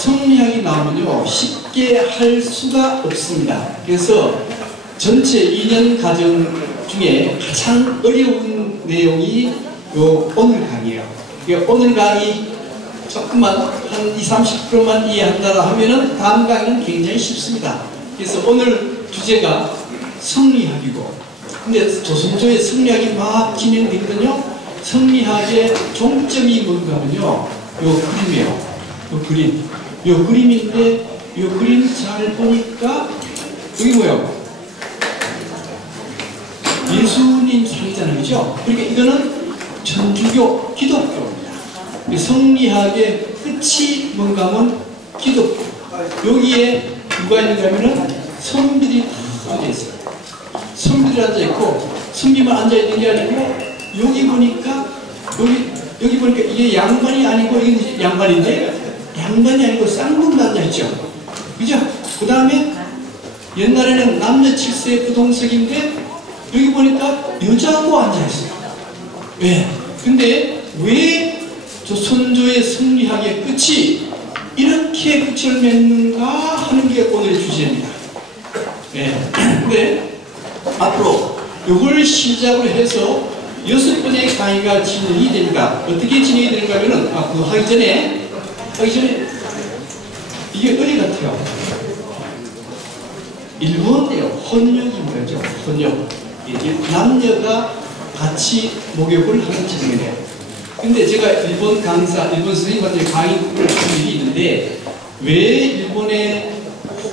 성리학이 나오면요 쉽게 할 수가 없습니다. 그래서 전체 2년 과정 중에 가장 어려운 내용이 요 오늘 강의예요. 오늘 강의 조금만 한 20~30%만 이해한다 하면은 다음 강의는 굉장히 쉽습니다. 그래서 오늘 주제가 성리학이고, 근데 조선조의 성리학이 막 진행되거든요. 성리학의 종점이 뭔가 하면요 요 그림이에요. 요 그림. 요 그림인데 요 그림 잘 보니까 여기 뭐예요? 예수님 상이잖아요. 그죠? 그러니까 이거는 천주교, 기독교입니다. 성리학의 끝이 뭔가 하면 기독교. 여기에 누가 있는가 하면은 성들이 다 앉아있어요. 성들이 앉아있고, 성기만 앉아있는 게 아니고, 여기 보니까, 여기 보니까 이게 양반이 아니고, 이게 양반인데, 양반이 아니고 쌍둥이도 앉아있죠. 그죠? 그 다음에 옛날에는 남녀 7세 부동석인데, 여기 보니까 여자하고 앉아있어요. 왜? 근데 왜 조선조의 성리학의 끝이 이렇게 끝을 맺는가 하는 게 오늘의 주제입니다. 네. 근데 앞으로 이걸 시작으로 해서 6번의 강의가 진행이 됩니다. 어떻게 진행이 되는가 하면은, 그거 하기 전에 이게 어디 같아요? 일본이에요. 혼역이 뭐죠? 혼역. 이게 남녀가 같이 목욕을 하는 장면이에요. 근데 제가 일본 강사, 일본 선생님한테 강의를 한 일이 있는데, 왜 일본에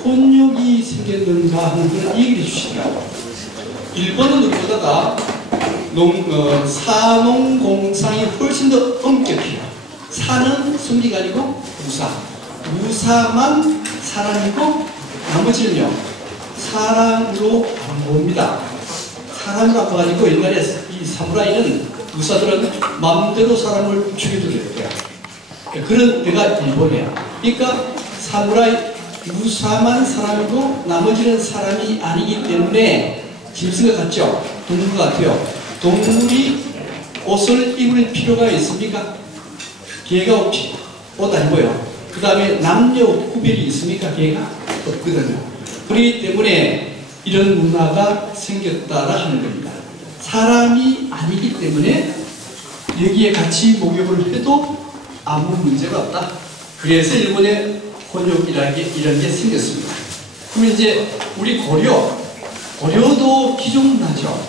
혼역이 생겼는가 하는 걸 얘기를 해주시더라고요. 일본은 우리보다가 사농공상이 훨씬 더 엄격해요. 사는 성리가 아니고 무사. 무사만 사람이고 나머지는요 사람으로 안 봅니다. 사람으로 안 봐가지고 옛날에 이 사무라이는 무사들은 마음대로 사람을 죽여도 돼요. 그런 데가 일본이에요. 그러니까 사무라이 무사만 사람이고 나머지는 사람이 아니기 때문에 짐승과 같죠? 동물과 같아요. 동물이 옷을 입을 필요가 있습니까? 개가 옷 안 입어요. 그 다음에 남녀 구별이 있습니까? 개가 없거든요. 그렇기 때문에 이런 문화가 생겼다라 하는 겁니다. 사람이 아니기 때문에 여기에 같이 목욕을 해도 아무 문제가 없다. 그래서 일본에 혼욕이라는 게 이런 게 생겼습니다. 그럼 이제 우리 고려도 기종문화죠.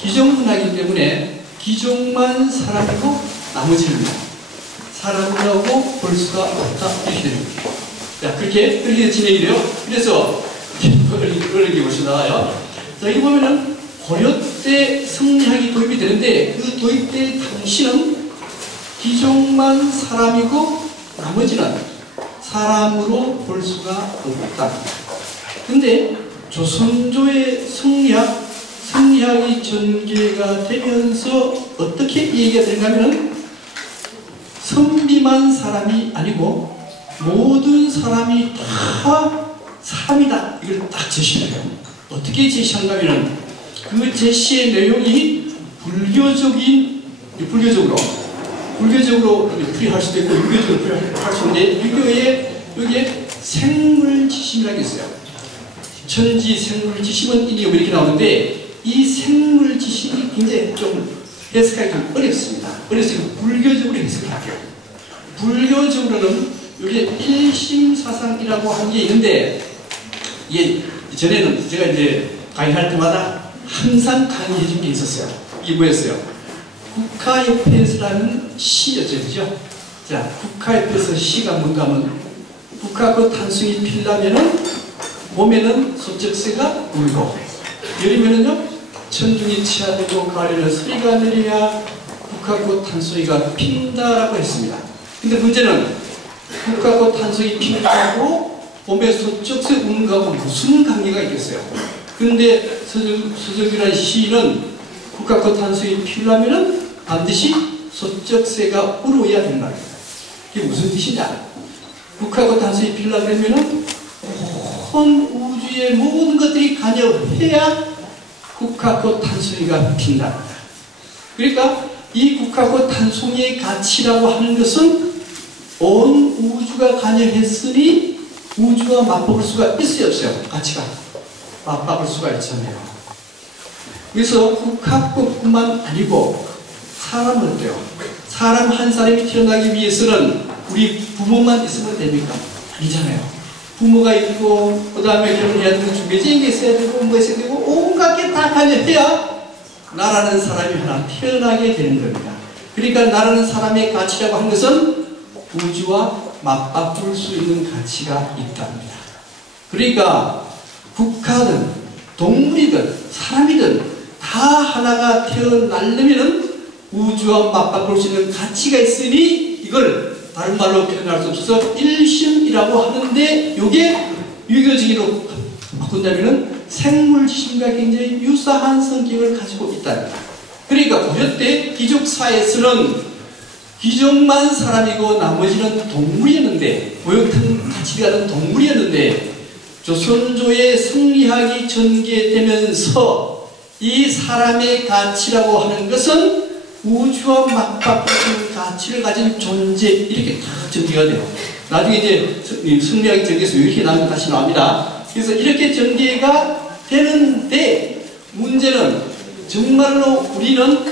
기종문화이기 때문에 기종만 사람이고 나머지는 사람이라고 볼 수가 없다. 이렇게 됩니다. 자, 그렇게 진행이 돼요. 그래서 어렵게 보시면 나와요. 자, 여기 보면은 고려 때 성리학이 도입이 되는데 그 도입 때 당시는 기종만 사람이고 나머지는 사람으로 볼 수가 없다. 근데 조선조의 성리학이 전개가 되면서 어떻게 얘기가 되는가 하면 선비만 사람이 아니고 모든 사람이 다 사람이다. 이걸 딱 제시해요. 어떻게 제시한가 하면 그 제시의 내용이 불교적으로 풀이할 수도 있고 유교적으로 풀이할 수 있는데 유교에 여기에 생물지심이라는 게 있어요. 천지 생물지심은 이렇게 나오는데 이 생물지심이 굉장히 좀 해석하기 좀 어렵습니다. 그래서 불교적으로 해석할게요. 불교적으로는 여기에 일심사상이라고 한 게 있는데 이게 전에는 제가 이제 강의할 때마다 항상 강의해 준 게 있었어요. 이게 뭐였어요? 국화협회에서라는 시였죠. 그죠? 자, 국화협회에서 시가 뭔가 하면 국화꽃 한 송이 피려면은 봄에는 소쩍새가 울고 여름에는요 천둥이 치하되고 가을에는 소리가 내려야 국화꽃 한 송이가 핀다라고 했습니다. 근데 문제는 국화꽃 한 송이 피는 거하고 봄에 소쩍새 우는 거하고 무슨 관계가 있겠어요? 그런데 서적이라는 시인은 국화꽃 한 송이 피려면은 반드시 소쩍새가 울어야 된다. 이게 무슨 뜻이냐? 국화꽃 한 송이 피려면은 온 우주의 모든 것들이 관여해야 국화꽃 한 송이가 핀다. 그러니까 이 국화꽃 한 송이의 가치라고 하는 것은 온 우주가 관여했으니 우주와 맞먹을 수가 있어요, 없어요? 가치가 맞먹을 수가 있잖아요. 그래서 국학법뿐만 아니고 사람은 어때요? 사람 한 사람이 태어나기 위해서는 우리 부모만 있으면 됩니까? 아니잖아요. 부모가 있고, 그 다음에 결혼해야 되는 중개적인 게 있어야 되고, 뭐 있어야 되고, 온갖 게 다 관여해야 나라는 사람이 하나 태어나게 되는 겁니다. 그러니까 나라는 사람의 가치라고 하는 것은 우주와 맞바꿀 수 있는 가치가 있답니다. 그러니까 국가든 동물이든 사람이든 다 하나가 태어나려면 우주와 맞바꿀 수 있는 가치가 있으니 이걸 다른 말로 표현할 수 없어서 일심이라고 하는데, 이게 유교적으로 바꾼다면 생물지심과 굉장히 유사한 성격을 가지고 있다. 그러니까 고려 때 귀족사회에서는 귀족만 사람이고 나머지는 동물이었는데, 모욕탕 같이 가는 동물이었는데, 조선조의 성리학이 전개되면서 이 사람의 가치라고 하는 것은 우주와 맞바꾸는 가치를 가진 존재, 이렇게 다 전개가 돼요. 나중에 이제 성리학이 전개해서 이렇게 나오면 다시 나옵니다. 그래서 이렇게 전개가 되는데, 문제는 정말로 우리는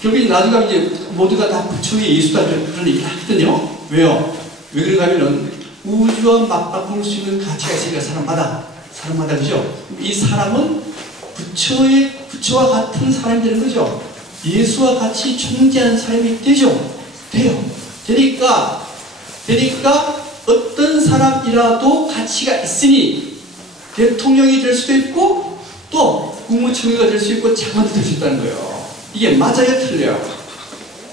결국 나중에 이제 모두가 다 부처의 예수다 그런 얘기를 하거든요. 왜요? 왜 그런가 하면은 우주와 맞바꿀 수 있는 가치가 있으니까 사람마다 그죠? 이 사람은 부처와 같은 사람이 되는 거죠. 예수와 같이 존재하는 사람이 되죠. 되니까 어떤 사람이라도 가치가 있으니 대통령이 될 수도 있고 또 국무총리가 될 수 있고 장관도 될 수 있다는 거예요. 이게 맞아요, 틀려요?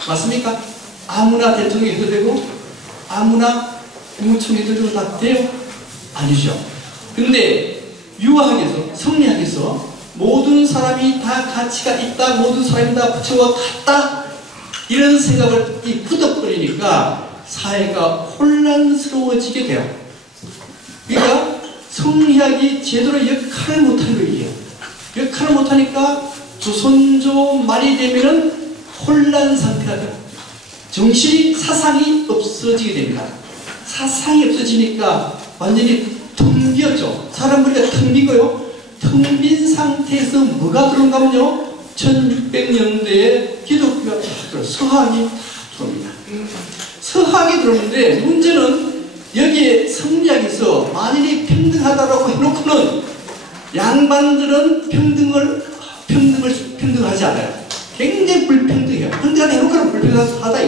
맞습니까? 아무나 대통령이 돼도 되고 아무나 국무총리도 되고 다 돼요? 아니죠. 근데 유화학에서, 성리학에서 모든 사람이 다 가치가 있다, 모든 사람이 다 부처와 같다, 이런 생각을 굳어버리니까 사회가 혼란스러워지게 돼요. 그러니까 성리학이 제대로 역할을 못하는 거예요. 역할을 못하니까 조선조 말이 되면은 혼란 상태가 돼요. 정신이, 사상이 없어지게 됩니다. 사상이 없어지니까 완전히 텅 비었죠. 사람 머리가 텅 비고요. 텅 빈 상태에서 뭐가 들어온가 하면요, 1600년대에 기독교가 다 들어요. 서학이 다 들어옵니다. 서학이 들어오는데 문제는 여기에 성리학에서 만일이 평등하다라고 해놓고는 양반들은 평등하지 않아요. 굉장히 불평등해요. 평등하다 해놓고는 불평하다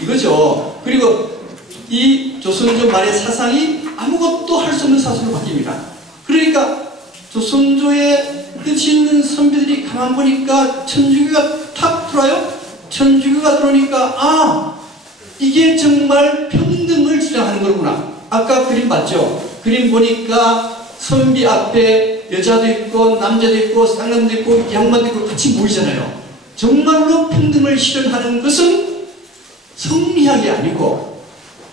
이거죠. 그리고 이 조선조 말의 사상이 아무것도 할 수 없는 사상으로 바뀝니다. 그러니까 조선조의 뜻이 있는 선비들이 가만 보니까 천주교가 탁 들어와요. 천주교가 들어오니까 이게 정말 평등을 주장하는 거구나. 아까 그림 봤죠? 그림 보니까 선비 앞에 여자도 있고 남자도 있고 쌍남도 있고 양반도 있고 같이 모이잖아요. 정말로 평등을 실현하는 것은 성리학이 아니고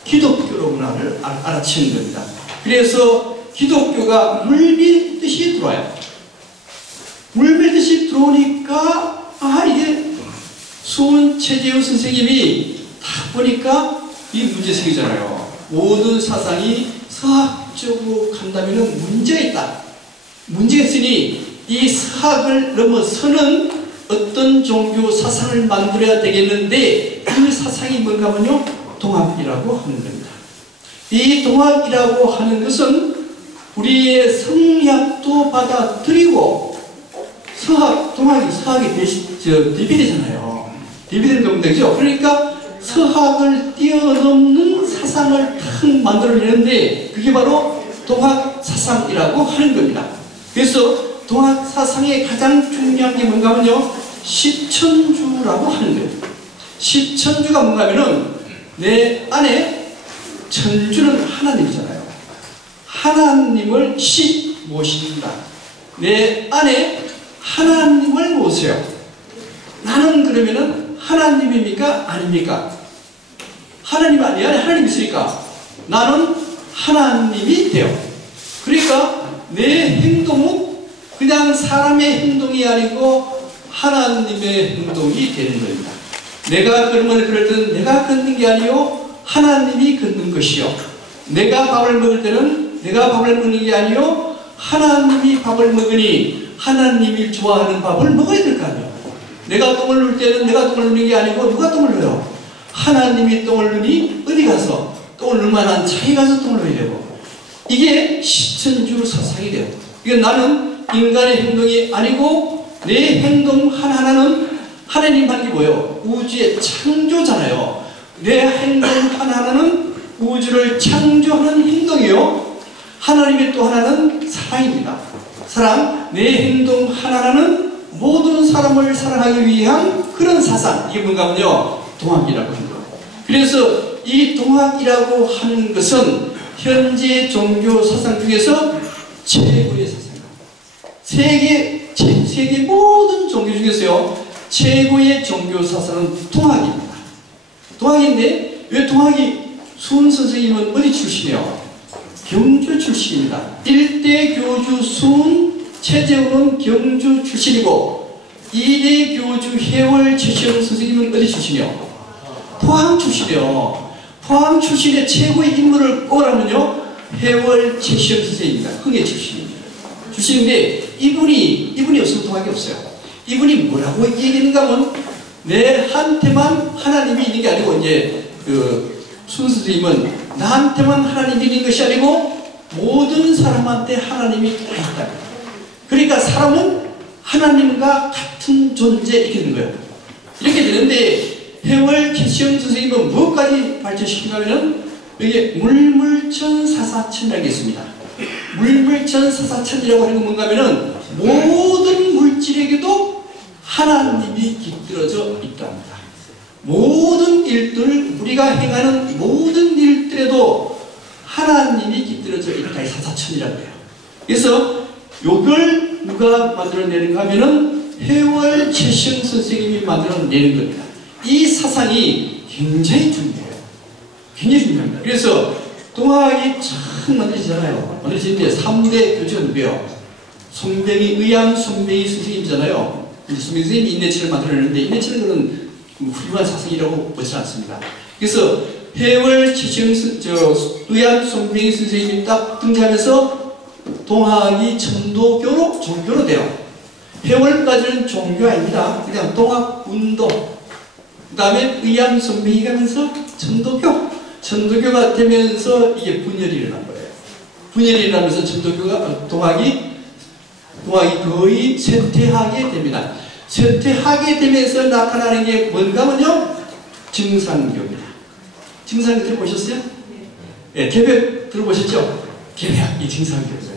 기독교로구나를 알아채는 겁니다. 그래서 기독교가 물밀듯이 들어와요. 물밀듯이 들어오니까 이게 수은 최재우 선생님이 딱 보니까 이 문제 생기잖아요. 모든 사상이 서학적으로 간다면 문제가 있다. 문제가 있으니 이 서학을 넘어서는 어떤 종교 사상을 만들어야 되겠는데, 그 사상이 뭔가 하면요, 동학이라고 하는 겁니다. 이 동학이라고 하는 것은 우리의 성리학도 받아들이고 서학이 대비되잖아요. 대비되는 겁니다. 그죠? 그러니까 서학을 뛰어넘는 사상을 탁 만들어내는데 그게 바로 동학 사상이라고 하는 겁니다. 그래서 동학 사상의 가장 중요한 게 뭔가 하면요, 십천주라고 하는 거예요. 십천주가 뭔가 하면은 내 안에 천주는 하나님이잖아요. 하나님을 모신다. 내 안에 하나님을 모세요. 나는 그러면은 하나님입니까? 아닙니까? 하나님 아니야? 하나님 있으니까 나는 하나님이 돼요. 그러니까 내 행동은 그냥 사람의 행동이 아니고 하나님의 행동이 되는 겁니다. 내가 그러면 그럴 때는 내가 걷는 게 아니요, 하나님이 걷는 것이요. 내가 밥을 먹을 때는 내가 밥을 먹는 게 아니요 하나님이 밥을 먹으니 하나님이 좋아하는 밥을 먹어야 될 거 아니에요. 내가 똥을 누울 때는 내가 똥을 누는 게 아니고 누가 똥을 누워요? 하나님이 똥을 누니 어디 가서 똥을 누울 만한 자기 가서 똥을 누어야 되고, 이게 신천주 사상이 돼요. 이건 나는 인간의 행동이 아니고 내 행동 하나하나는 하나님 한 게 뭐예요? 우주의 창조잖아요. 내 행동 하나하나는 우주를 창조하는 행동이요. 하나님의 또 하나는 사랑입니다. 사랑, 내 행동 하나하나는 모든 사람을 사랑하기 위한 그런 사상. 이게 뭔가 하면요, 동학이라고 하는 거예요. 그래서 이 동학이라고 하는 것은 현재 종교 사상 중에서 최고의 사상입니다. 세계 모든 종교 중에서요, 최고의 종교 사상은 동학입니다. 동학인데, 왜 동학이, 수은 선생님은 어디 출신이에요? 경주 출신입니다. 일대 교주 수은 최재훈은 경주 출신이고, 2대 교주 해월 최시영 선생님은 어디 출신이요? 포항 출신이요. 포항 출신의 최고의 인물을 꼽으라면요, 해월 최시영 선생님입니다. 흥해 출신인데, 이분이 없으면 동학이 없어요. 이분이 뭐라고 얘기했는가 하면, 내한테만 하나님이 있는 게 아니고, 이제 수은 선생님은 나한테만 하나님이 있는 것이 아니고 모든 사람한테 하나님이 다 있다. 그러니까 사람은 하나님과 같은 존재, 이렇게 되는 거예요. 이렇게 되는데, 해월 최시영 선생님은 무엇까지 발전시키냐면, 여기 물물천사사천이라는 게 있습니다. 물물천사사천이라고 하는 건 뭔가 하면은 모든 물질에게도 하나님이 깃들어져 있답니다. 모든 일들, 우리가 행하는 모든 일들에도 하나님이 깃들어져 있다. 이 사사천이라고 해요. 그래서 이걸 누가 만들어내는가 하면은 해월 최시영 선생님이 만들어내는 겁니다. 이 사상이 굉장히 중요해요. 굉장히 중요합니다. 그래서 동학이 참 만들어지잖아요. 만들어지는데 3대 교주가 누구예요? 손병희, 의암 손병희 선생님이잖아요. 손병희 선생님이 인내체를 만들어내는데, 인내체는 그런 훌륭한 사상이라고 보지 않습니다. 그래서 해월 최시영, 의암 손병희 선생님이 딱 등장하면서 동학이 천도교로, 종교로 돼요. 해월까지는 종교 아닙니다. 그냥 동학운동. 그 다음에 의암 손병희가 하면서 천도교가 되면서 이게 분열이 일어난 거예요. 분열이 일어나면서 천도교가, 동학이 거의 쇠퇴하게 됩니다. 쇠퇴하게 되면서 나타나는 게 뭔가 하면요, 증상교입니다. 증상교 들어보셨어요? 네, 개벽 들어보셨죠? 개벽, 이 증상교예요.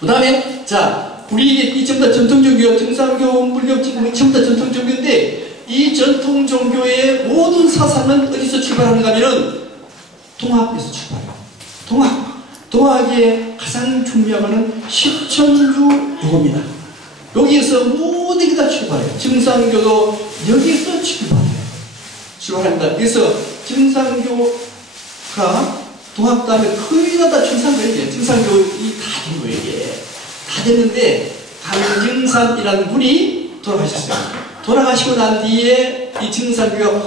그 다음에, 자, 우리 이게 전부 다 전통종교, 증상교, 물교, 전부 다 전통종교인데, 이 전통종교의 모든 사상은 어디서 출발하는가 하면은 동학에서 출발해요. 동학의 가장 중요한 것은 십천주 요겁니다. 여기에서 모든 게 다 출발해요. 증상교도 여기에서 출발합니다. 그래서 증상교가 동학 다음에 거의 다 증상교예요. 증상교이 다 된 거예요. 이게 다 됐는데, 강증산이라는 분이 돌아가셨어요. 돌아가시고 난 뒤에 이 증상교가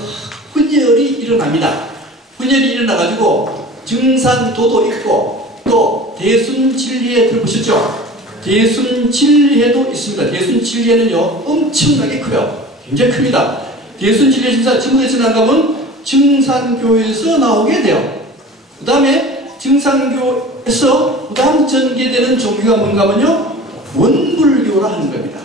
분열이 일어납니다. 분열이 일어나가지고 증산도도 있고, 또 대순진리회 들어보셨죠? 대순진리회도 있습니다. 대순진리회는요, 엄청나게 커요. 굉장히 큽니다. 대순진리회 증산, 전부 다 지나가면 증산교에서 나오게 돼요. 그 다음에 증산교에서 그 다음 전개되는 종교가 뭔가 하면요, 원불교라 하는 겁니다.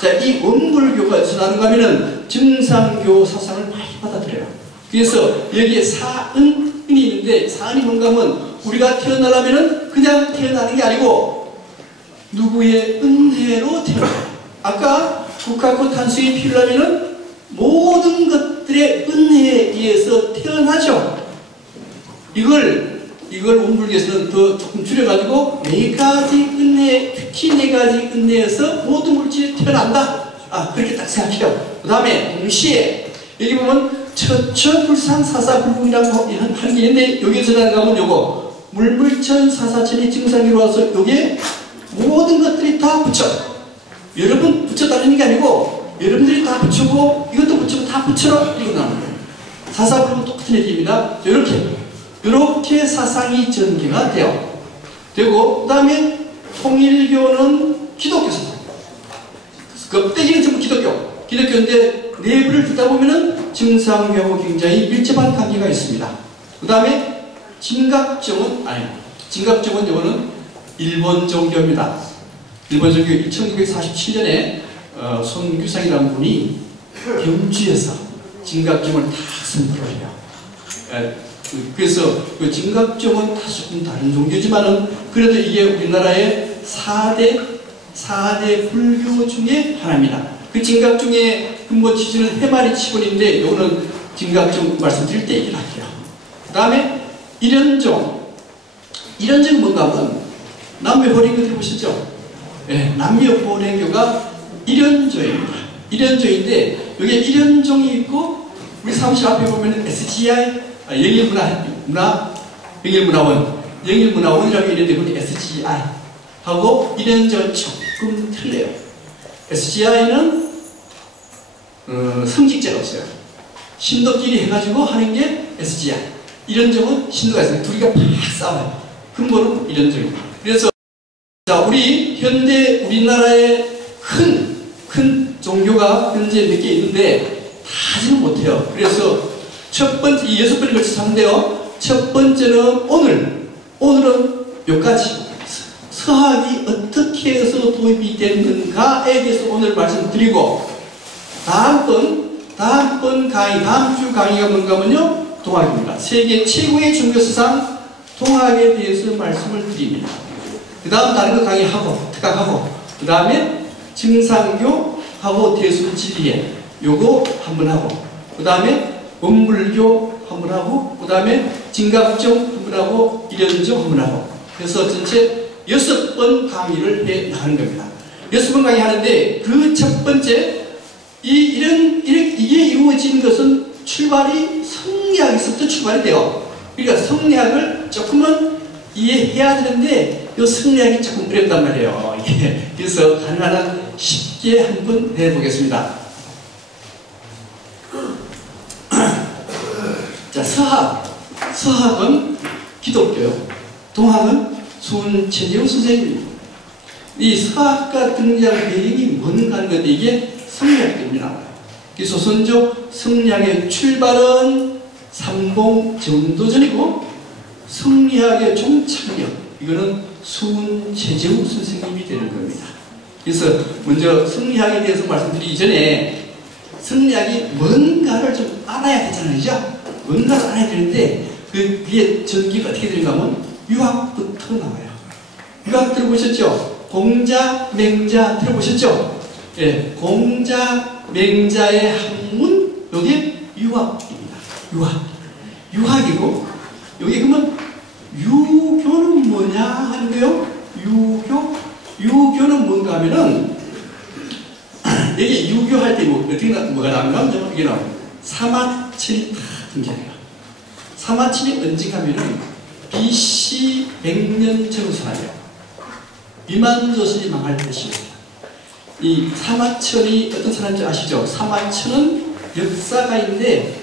자, 이 원불교가 어디서 나는가 하면은 증상교 사상을 많이 받아들여요. 그래서 여기에 사은이 있는데, 사은이 뭔가 하면 우리가 태어나려면은 그냥 태어나는 게 아니고 누구의 은혜로 태어나요. 아까 국화꽃 탄수에 피우려면은 모든 것들의 은혜에 의해서 태어나죠. 이걸 원불교에서는 더 조금 줄여가지고 4가지 은혜, 특히 4가지 은혜에서 모든 물질이 태어난다. 그렇게 딱 생각해요. 그 다음에 동시에 여기 보면 처처불상사사불궁이라고 하는 게 있는데, 여기에서 나가면 요거 물물천사사천이 증상기로 와서 여기에 모든 것들이 다 붙여. 여러분 붙였다는 게 아니고 여러분들이 다 붙이고 이것도 붙이고 다 붙여라, 이거 나오는 거예요. 사사불문 똑같은 얘기입니다. 이렇게 사상이 전개가 되고, 그 다음에 통일교는 기독교 사상. 껍데기는 전부 기독교인데 내부를 듣다 보면은 증상교하고 굉장히 밀접한 관계가 있습니다. 그 다음에 진각정은 이거는 일본 종교입니다. 일본 종교 1947년에 손규상이라는 분이 경주에서 진각정을 다 선포를 해요. 그래서 그 진각정은 조금 다른 종교지만은 그래도 이게 우리나라의 4대 불교 중에 하나입니다. 그 진각정의 근본 취지는 해마리 치본인데 이거는 진각정 말씀드릴 때 얘기를 할게요. 그 다음에 일연종 뭔가 하면 남묘호랭교 들어보셨죠? 네, 남묘호랭교가 일연조입니다. 일연조인데 여기에 일연종이 있고 우리 사무실 앞에 보면 SGI 영일문화원이라고 있는데 그건 SGI 하고 일연조가 조금 틀려요. SGI는 성직제가 없어요. 신도끼리 해가지고 하는 게 SGI. 일연종은 신도가 있어요. 둘이가 팍 싸워요. 근본은 일연종입니다. 그래서 자, 우리나라의 큰 종교가 현재 몇 개 있는데 다 하지는 못해요. 그래서 첫 번째, 이 6번에 걸쳐서 하는데요. 첫 번째는 오늘은 여기까지 서학이 어떻게 해서 도입이 됐는가에 대해서 오늘 말씀드리고, 다음 주 강의가 뭔가 하면요, 동학입니다. 세계 최고의 종교사상 동학에 대해서 말씀을 드립니다. 그 다음 다른 거 강의하고 특강하고, 그 다음에 증상교하고 대수진리에 요거 한번 하고, 그 다음에 원불교 한번 하고, 그 다음에 진각정 한번 하고, 일연정 한번 하고, 그래서 전체 6번 강의를 해 나가는 겁니다. 6번 강의 하는데 그 첫 번째 이게 이루어지는 것은 출발이 성리학에서부터 출발이 돼요. 그러니까 성리학을 조금은 이해해야 되는데 이 성리학이 조금 어렵단 말이에요. 그래서 가능한 쉽게 한번 해보겠습니다. 자, 서학은 기독교요. 동학은 손채재우 선생님입니다. 이 서학과 등장 배경이 뭔가 하는 건데 이게 성리학입니다. 그래서 조선족 성리학의 출발은 삼봉정도전이고 성리학의 종착역 이거는 손채재우 선생님이 되는 겁니다. 그래서 먼저 성리학에 대해서 말씀드리기 전에 성리학이 뭔가를 좀 알아야 되잖아요. 뭔가를 알아야 되는데 그게 전기가 어떻게 되는가 하면 유학부터 나와요. 유학 들어보셨죠? 공자, 맹자 들어보셨죠? 예, 공자, 맹자의 학문, 여기 유학입니다. 유학이고, 여기 그러면 유교는 뭐냐 하는 거요? 유교는 뭔가 하면은, 여기 유교할 때 뭐가 나오면, 이게 나와요. 사마천이 다 등장해요. 사마천이 언제 가면은, BC 100년 전 사람이에요. 위만조선이 망할 때입니다. 이 사마천이 어떤 사람인지 아시죠? 사마천은 역사가인데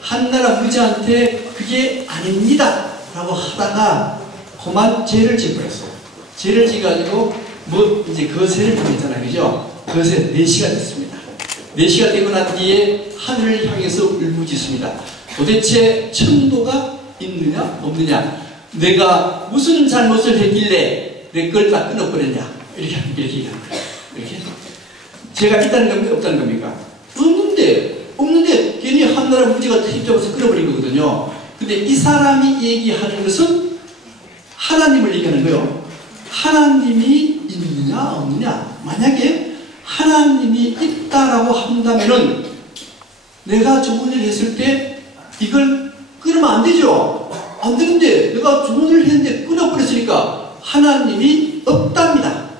한나라 무제한테 그게 아닙니다 라고 하다가 그만 죄를 지어버렸어요. 죄를 지어가지고 이제 거세를 당했잖아요. 그죠? 거세 4시가 됐습니다. 4시가 되고 난 뒤에 하늘을 향해서 울부짖습니다. 도대체 천도가 있느냐 없느냐, 내가 무슨 잘못을 했길래 내 걸 다 끊어버렸냐, 이렇게 얘기하는 거예요. 이렇게 제가 있다는 겁니까 없다는 겁니까? 없는데 괜히 한나라 무지가 투입적으로 끊어버린 거거든요. 근데 이 사람이 얘기하는 것은 하나님을 얘기하는 거예요. 하나님이 있느냐 없느냐. 만약에 하나님이 있다라고 한다면은 내가 좋은 일을 했을 때 이걸 끊으면 안 되죠. 안 되는데 내가 좋은 일을 했는데 끊어버렸으니까 하나님이 없답니다.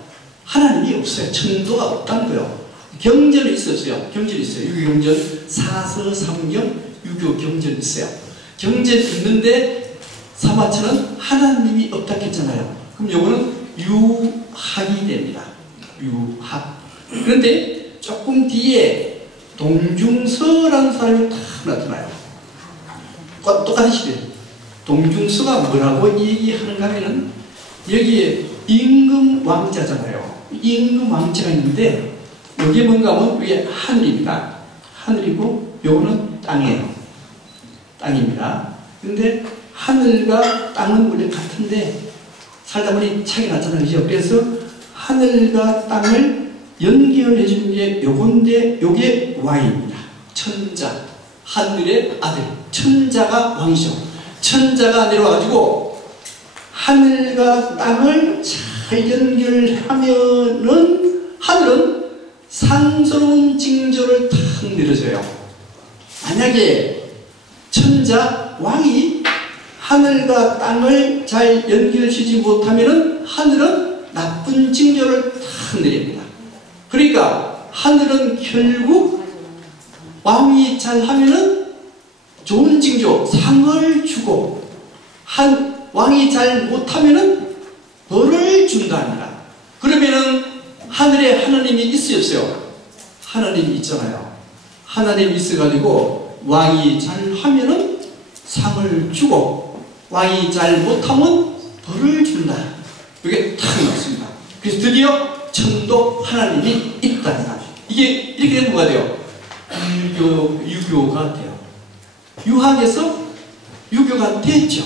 하나님이 없어요. 천도가 없다는 거예요. 경전은 있었어요. 경전이 있어요. 유교경전, 사서삼경, 유교경전이 있어요. 경전 있는데 사마천은 하나님이 없다 했잖아요. 그럼 요거는 유학이 됩니다. 유학. 그런데 조금 뒤에 동중서라는 사람이 딱 나타나요. 똑같은 시대. 동중서가 뭐라고 얘기하는가 하면은 여기에 임금 왕자잖아요. 임금 왕자가 있는데 여기에 뭔가 하면 이게 하늘입니다. 하늘이고 요거는 땅이에요. 땅입니다. 근데 하늘과 땅은 원래 같은데 살다 보니 차이가 나잖아요. 그죠? 그래서 하늘과 땅을 연결해 주는 게 요건데 요게 왕입니다. 천자, 하늘의 아들. 천자가 왕이죠. 천자가 내려와가지고 하늘과 땅을 잘 연결하면은 하늘은 상스러운 징조를 탁 내려줘요. 만약에 천자, 왕이 하늘과 땅을 잘 연결시키지 못하면은 하늘은 나쁜 징조를 탁 내립니다. 그러니까 하늘은 결국 왕이 잘하면은 좋은 징조, 상을 주고 왕이 잘 못하면은 벌을 준답니다. 그러면은 하늘에 하나님이 있어요, 없어요? 하나님이 있잖아요. 하나님이 있어가지고 왕이 잘하면은 상을 주고 왕이 잘 못하면 벌을 준다. 이게 딱 나왔습니다. 그래서 드디어 천도 하나님이 있다. 이게 이렇게 되면 뭐가 돼요? 유교가 돼요. 유학에서 유교가 됐죠.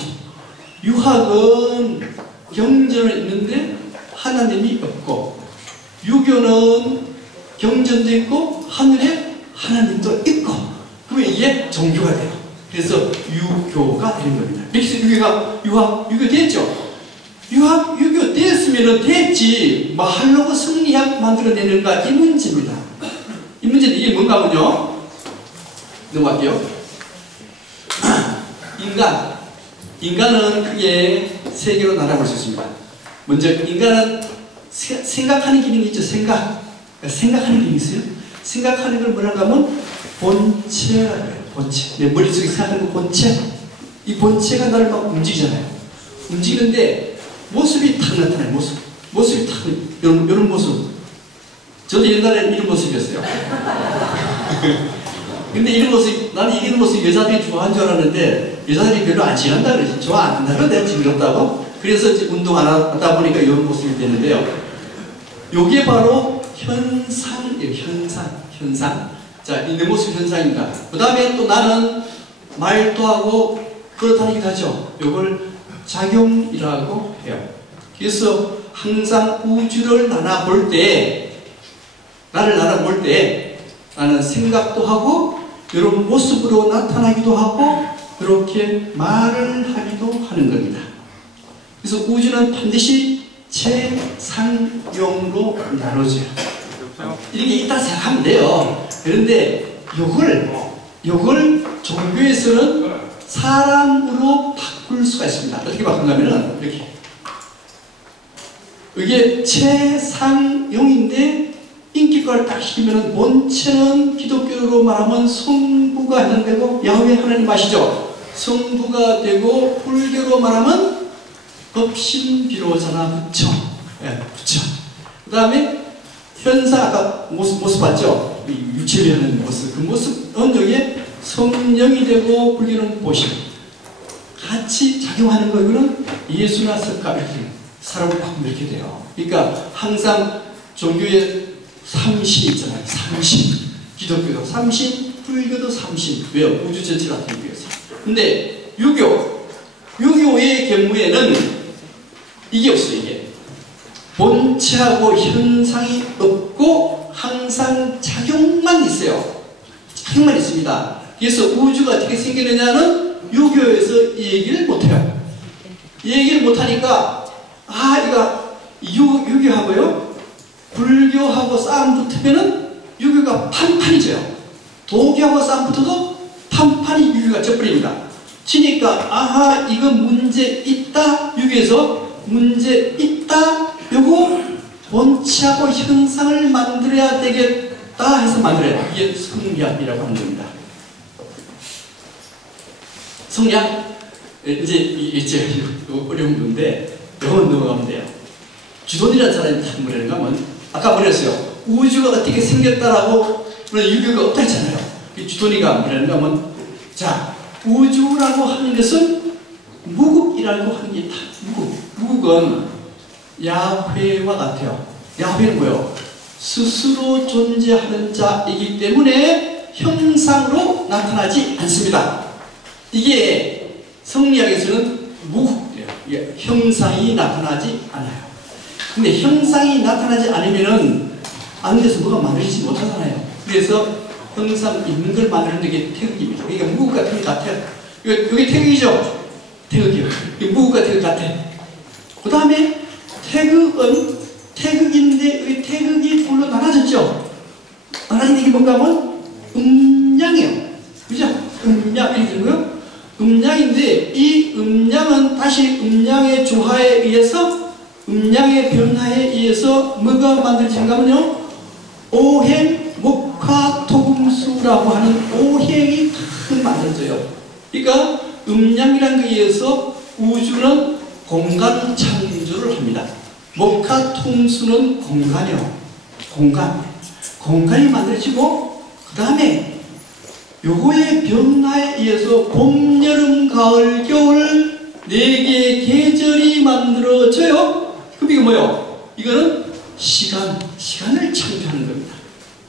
유학은 경전은 있는데 하나님이 없고, 유교는 경전도 있고 하늘에 하나님도 있고, 그러면 이게 종교가 돼요. 그래서 유교가 되는 겁니다. 그래서 유교 됐죠. 유교 됐으면 됐지 뭐 하려고 성리학 만들어내는가, 이 문제입니다. 이 문제는 이게 뭔가 하면요, 넘어갈게요. 인간은 크게 세 개로 나눠볼 수 있습니다. 먼저 인간은 생각하는 기능이 있죠. 생각하는 기능이 있어요. 생각하는 걸 뭐라고 하면 본체라고 해요. 본체. 내 머릿속에 생각하는 거 본체. 이 본체가 나를 막 움직이잖아요. 움직이는데 모습이 탁 나타나요. 모습이 탁, 이런 모습. 저도 옛날에는 이런 모습이었어요. 근데 이런 모습, 나는 이런 모습 여자들이 좋아하는 줄 알았는데 여자들이 별로 안 싫어한다 그러지. 좋아 안 한다 그러는데 징그럽다고. 그래서 운동 안 하다 보니까 이런 모습이 되는데요. 요게 바로 현상이에요. 현상. 자, 이 내 모습 현상입니다. 그 다음에 또 나는 말도 하고 그렇다니기도 하죠. 요걸 작용이라고 해요. 그래서 항상 우주를 나눠볼 때, 나는 생각도 하고 이런 모습으로 나타나기도 하고 이렇게 말을 하기도 하는 겁니다. 그래서 우주는 반드시 재상용으로 나눠져요. 이렇게 있다 생각하면 돼요. 그런데 요걸 종교에서는 사람으로 바꿀 수가 있습니다. 어떻게 바꾼다면은 이렇게, 이게 최상용인데 인기가를 딱 시키면은 본체는 기독교로 말하면 성부가 해당되고 야훼 하나님 아시죠? 성부가 되고, 불교로 말하면 법신비로자나 부처. 부처. 그 다음에 현상, 아까 모습 봤죠? 유체비 하는 모습. 그 모습은 여기에 성령이 되고, 불교는 보심. 같이 작용하는 거, 이거는 예수나 석가, 이렇게 사람을 바꾸면 이렇게 돼요. 그러니까 항상 종교에 삼신 있잖아요. 삼신. 기독교도 삼신, 불교도 삼신. 왜요? 우주 전체를 나타내기 위해서. 근데 유교의 경우에는 이게 없어요. 이게 본체하고 현상이 없고 항상 작용만 있어요. 작용만 있습니다. 그래서 우주가 어떻게 생기느냐는 유교에서 얘기를 못해요. 얘기를 못하니까 이거 유교하고요 불교하고 싸움 붙으면은 유교가 판판이져요. 도교하고 싸움 붙어도 판판이 유교가 져버립니다. 치니까 이거 문제 있다. 유교에서 문제 있다. 요거 본체하고 현상을 만들어야 되겠다 해서 만들어요. 이게 성리학이라고 하는 겁니다. 성리학 이제 어려운 건데 영원 넘어가면 돼요. 주돈이라는 사람이 딱 뭐라는가 하면, 아까 뭐랬어요? 우주가 어떻게 생겼다라고 물론 유교가 없다 했잖아요. 주돈이가 뭐냐면, 자, 우주라고 하는 것은 무국이라고 하는 게 다 무국. 무국은 야훼와 같아요. 야훼는 뭐예요? 스스로 존재하는 자이기 때문에 형상으로 나타나지 않습니다. 이게 성리학에서는 무국이에요. 형상이 나타나지 않아요. 근데 형상이 나타나지 않으면은 안 돼서 뭐가 만들어지지 못하잖아요. 그래서 형상 있는 걸 만드는 게 태극입니다. 그러니까 무국과 태극 같아요. 여기 태극이죠? 태극이요. 무국과 태극 같아. 그 다음에 태극은 태극인데 이 태극이 둘로 나눠졌죠? 나눠진 게 뭔가 하면 음양이에요. 그죠? 음양, 이렇게 되고요. 음양인데 이 음양은 다시 음양의 조화에 의해서 음양의 변화에 의해서 뭐가 만들어진가 하면요. 오행, 목화토금수라고 하는 오행이 탁 만들어져요. 그러니까 음양이라는 것에 의해서 우주는 공간 창조를 합니다. 목화통수는 공간이요. 공간이 만들어지고 그 다음에 요거의 변화에 의해서 봄, 여름, 가을, 겨울 4개의 계절이 만들어져요. 그럼 이거 뭐예요? 이거는 시간을 창조하는 겁니다.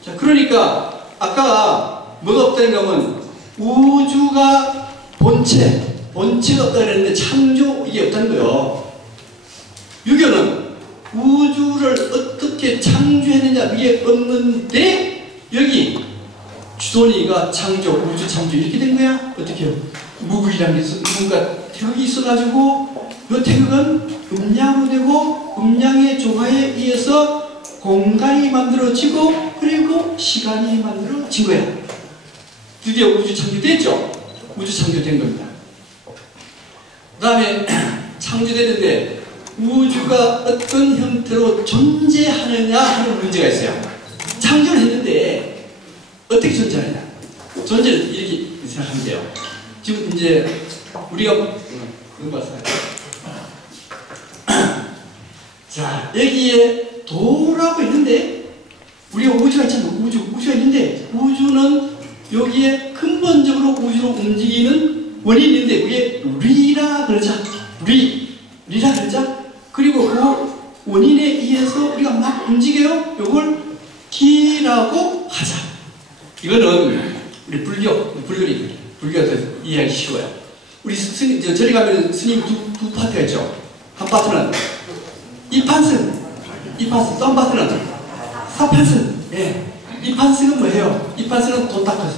자, 그러니까 아까 뭐가 없다는 거면 우주가 본체가 없다 그랬는데 창조 이게 없다는 거예요. 유교는 우주를 어떻게 창조했느냐 이게 없는데 여기 주돈이가 우주 창조 이렇게 된 거야? 어떻게 해요? 무국이라는 게 뭔가 태극이 있어가지고 이 태극은 음양으로 되고 음양의 조화에 의해서 공간이 만들어지고 그리고 시간이 만들어진 거야. 드디어 우주 창조됐죠? 우주 창조된 겁니다. 그 다음에 창조됐는데 우주가 어떤 형태로 존재하느냐 하는 문제가 있어요. 창조를 했는데 어떻게 존재하느냐? 존재를 이렇게 생각하면 돼요. 지금 이제 우리가 그거 봤어요. 자, 여기에 도라고 있는데 우리가 우주가 있잖아요. 우주가 있는데 우주는 여기에 근본적으로 우주로 움직이는 원인이 있는데 그게 리라 그러자. 리라 그러자. 그리고 그 원인에 의해서 우리가 막 움직여요. 이걸 기라고 하자. 이거는 우리 불교가 더 이해하기 쉬워요. 우리 스님, 저리 가면 스님 두 파트가 있죠. 한 파트는 이판승, 떤 파트는 사판승. 예. 이판승은 뭐예요? 이판승은 돈 닦아서.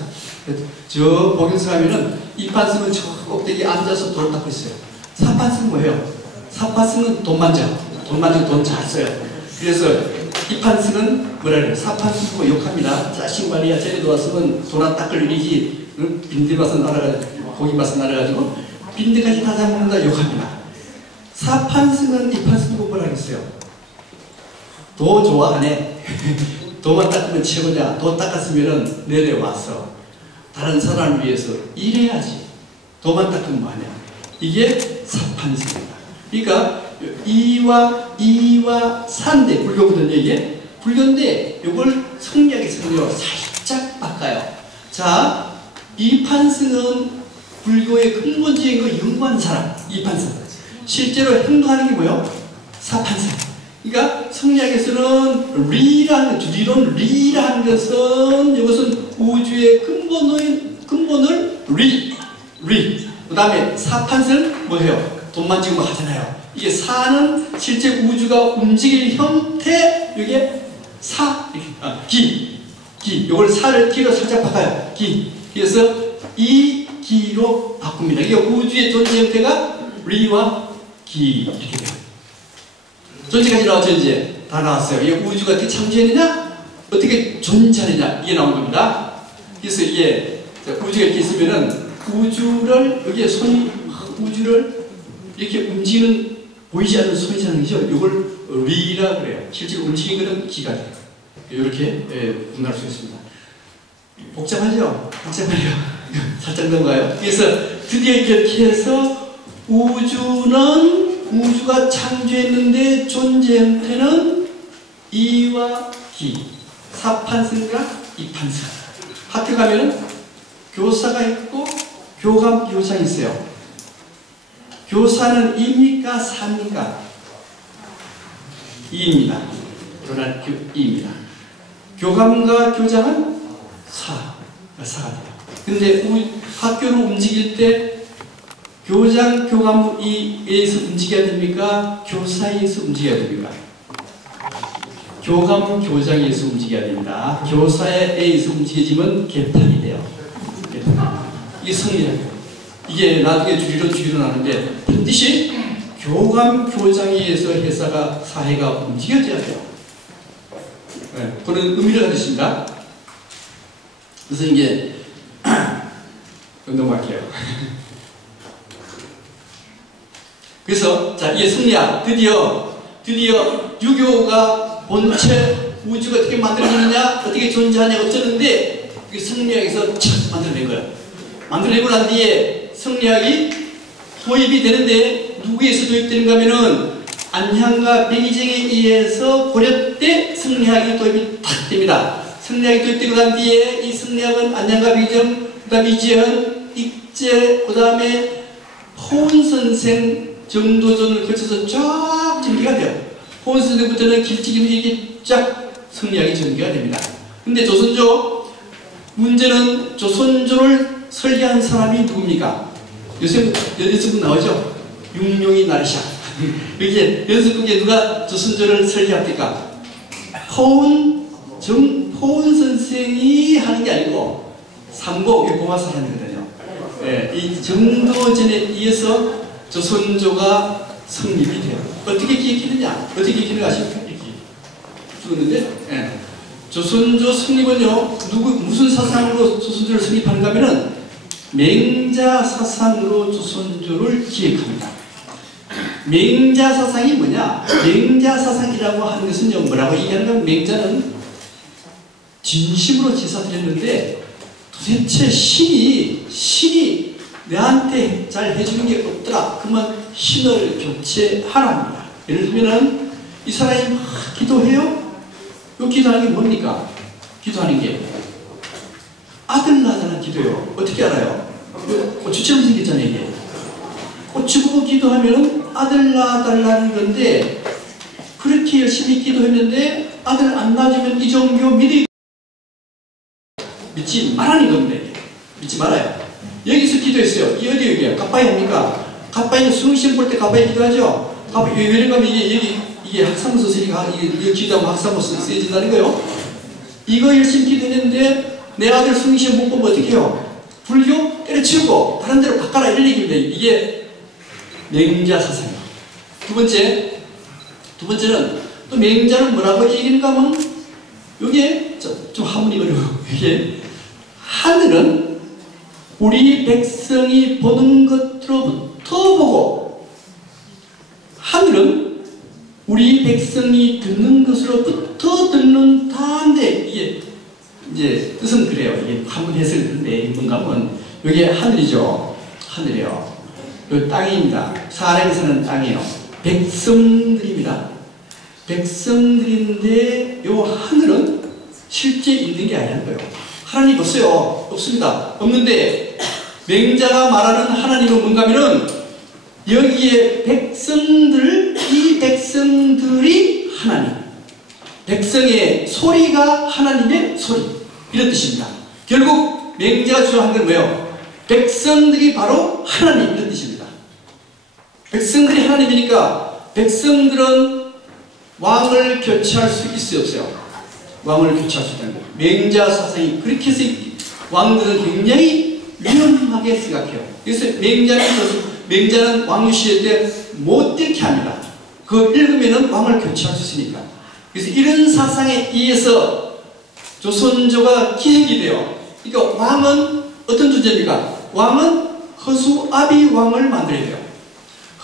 저 복용서 하면은 이판승은 저 꼭대기에 앉아서 돈 닦고 있어요. 사판승은 뭐예요? 사판승은 돈 만지고 돈 잘 써요. 그래서 이판승은 뭐라 그래요? 사판승 보고 욕합니다. 자신관리야 저리 들어왔으면 돈 안 닦을 일이지. 빈대 봐서 날아가지고 고기 봐서 날아가지고 빈대까지 다 잡는다 욕합니다. 사판승은 이판승 보고 뭐라 그랬어요? 도 좋아하네. 도만 닦으면 최고냐. 도 닦았으면 내려와서 다른 사람을 위해서 일해야지. 도만 닦으면 뭐하냐. 이게 사판승입니다. 그러니까 이와 산데 불교거든요. 이게 불교인데 이걸 성리학에서는요 살짝 바꿔요. 자, 이판승은 불교의 근본적인 거 연구하는 사람. 이판승. 실제로 행동하는 게 뭐예요? 사판승. 그러니까 성리학에서는 리라는 것은 이것은 우주의 근본을 그 다음에 사판승 뭐예요? 돈 만지고 하잖아요. 이게 사는 실제 우주가 움직일 형태. 이게 기. 이걸 사를 기로 살짝 바꿔요. 기. 그래서 이 기로 바꿉니다. 이게 우주의 존재 형태가 리와 기 이렇게 돼요. 존재까지 나왔죠. 이제 다 나왔어요. 이게 우주가 어떻게 창조했느냐, 어떻게 존재하느냐 이게 나온 겁니다. 그래서 이게 우주가 이렇게 있으면은 우주를 여기에 우주를 이렇게 움직이는 보이지 않는 손이라는 거죠. 이걸 리라 그래요. 실제로 움직이는 것은 기가 돼요. 이렇게 분할할 수 있습니다. 복잡하죠? 복잡해요. 살짝 넘어가요. 그래서 드디어 이렇게 해서 우주가 창조했는데 존재 형태는 이와 기, 사판승과 이 판사. 학교 가면은 교사가 있고 교감 교장이 있어요. 교사는 2입니까? 4입니까? 2입니다. 교란 2입니다. 교감과 교장은 4가 돼요. 근데 우리 학교를 움직일 때 교장, 교감이 에서 움직여야 됩니까? 교사에서 움직여야 됩니까? 교감, 교장에서 움직여야 됩니다. 교사에 의해서 움직여지면 개판이 돼요. 이게 성리학이에요. 이게 나중에 주기로 나는데 반드시 교감, 교장에 의해서 회사가, 사회가 움직여져야 돼요. 네, 그런 의미를 가졌습니다. 그래서 이제 넘어갈게요. 그래서 자, 이게 성리학. 드디어 유교가 본체 우주가 어떻게 만들어지느냐, 어떻게 존재하냐 어쩌는데 그 성리학에서 착 만들어낸 거예요. 만들어내고 난 뒤에 성리학이 도입이 되는데 누구에서 도입되는가 하면은 안향과 백이정에 의해서 고려 때 성리학이 도입이 탁 됩니다. 성리학이 도입되고 난 뒤에 이 성리학은 안향과 백이정, 그 다음에 이재현, 익제, 그 다음에 포은 선생 정도전을 거쳐서 쫙 전개가 돼요. 포은 선생부터는 길쭉이면 이게 쫙 성리학이 전개가 됩니다. 근데 조선조, 문제는 조선조를 설계한 사람이 누굽니까? 요새 연습국 나오죠? 육룡이 나르샤. 여기에 연습국에 누가 조선조를 설계합니까? 포은 선생이 하는 게 아니고 삼복, 고마 사람이거든요. 예, 이 정도전에 의해서 조선조가 성립이 돼요. 어떻게 기획했느냐? 어떻게 기획했는가 아십니까? 죽었는데, 예. 조선조 성립은요, 무슨 사상으로 조선조를 성립하는가 하면은 맹자 사상으로 조선조를 기획합니다. 맹자 사상이 뭐냐? 맹자 사상이라고 하는 것은요, 뭐라고 얘기하는가? 맹자는 진심으로 제사드렸는데 도대체 신이 내한테 잘 해주는 게 없더라. 그러면 신을 교체하랍니다. 예를 들면은 이 사람이 막 기도해요. 이 기도하는 게 뭡니까? 기도하는 게 아들 낳아달라는 기도예요. 어떻게 알아요? 고추처럼 생겼잖아요. 이게 고추 보고 기도하면 아들 낳아달라는 건데 그렇게 열심히 기도했는데 아들 안 낳아주면 이종교 믿지 말라는 겁니다. 믿지 말아요. 여기서 기도했어요. 이 어디 여기에요? 가빠이 합니까? 가빠이는 수능시험 볼 때 가빠이 기도하죠? 가빠이 왜 그러면 이게 학사모서 쓰니까 이거 기도하면 학사모서 쓰여진다는 거예요. 이거 열심히 기도했는데 내 아들 수능시험 못 보면 어떻게 해요? 불교 때려치우고 다른 데로 바꿔라 이런 얘기입니다. 이게 맹자 사상이에요. 두 번째는 또 맹자는 뭐라고 얘기하는가 하면 여기에 좀 한문이 어려워요. 이게 하늘은 우리 백성이 보는 것으로부터 보고 하늘은 우리 백성이 듣는 것으로부터 듣는다인데 이게 이제 뜻은 그래요. 이게 한문 해석을 듣는데 뭔가 하면 이게 하늘이죠. 하늘이요. 이 땅입니다. 사람이 사는 땅이에요. 백성들입니다. 백성들인데 이 하늘은 실제 있는 게 아니라는 거예요. 하나님 없어요. 없습니다. 없는데 맹자가 말하는 하나님은 뭔가 하면은 여기에 이 백성들이 하나님, 백성의 소리가 하나님의 소리 이런 뜻입니다. 결국 맹자가 주장한 건 뭐예요? 백성들이 바로 하나님 이런 뜻입니다. 백성들이 하나님이니까 백성들은 왕을 교체할 수 있어요 없어요? 왕을 교체할 수 있다는 거예요. 맹자 사상이 그렇게 해서 왕들은 굉장히 위험하게 생각해요. 그래서 맹자는 왕유 시대 때 못 되게 합니다. 그거 읽으면 왕을 교체할 수 있으니까. 그래서 이런 사상에 의해서 조선조가 기획이 돼요. 그러니까 왕은 어떤 존재입니까? 왕은 허수아비 왕을 만들어야 돼요.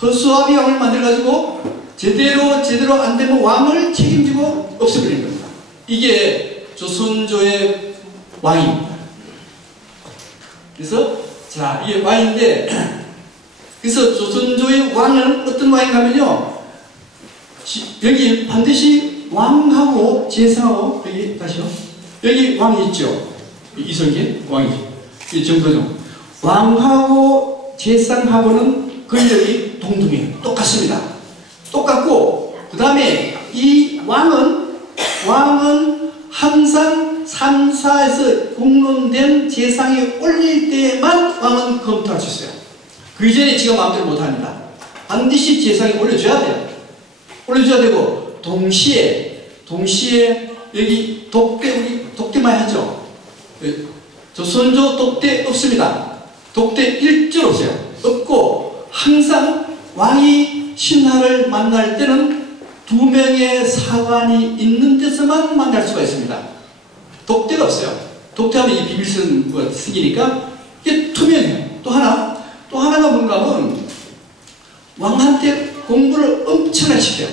허수아비 왕을 만들어가지고 제대로 안 되면 왕을 책임지고 없애버리는 겁니다. 이게 조선조의 왕입니다. 그래서 자, 이게 왕인데 그래서 조선조의 왕은 어떤 왕인가 하면요 여기 반드시 왕하고 제사하고 여기 다시요 여기 왕이 있죠. 이성계 왕이죠. 이 정도죠. 왕하고 제상하고는 권력이 동등해요. 똑같습니다. 똑같고, 그 다음에 이 왕은 항상 삼사에서 공론된 제상에 올릴 때만 왕은 검토할 수 있어요. 그 이전에 지가 마음대로 못합니다. 반드시 제상에 올려줘야 돼요. 올려줘야 되고, 동시에 여기 독대 많이 하죠. 조선조 독대 없습니다. 독대 일절 없어요. 없고, 항상 왕이 신하를 만날 때는 2명의 사관이 있는 데서만 만날 수가 있습니다. 독대가 없어요. 독대하면 이 비밀성 생기니까 이게 투명해요. 또 하나가 뭔가 하면 왕한테 공부를 엄청나게 시켜요.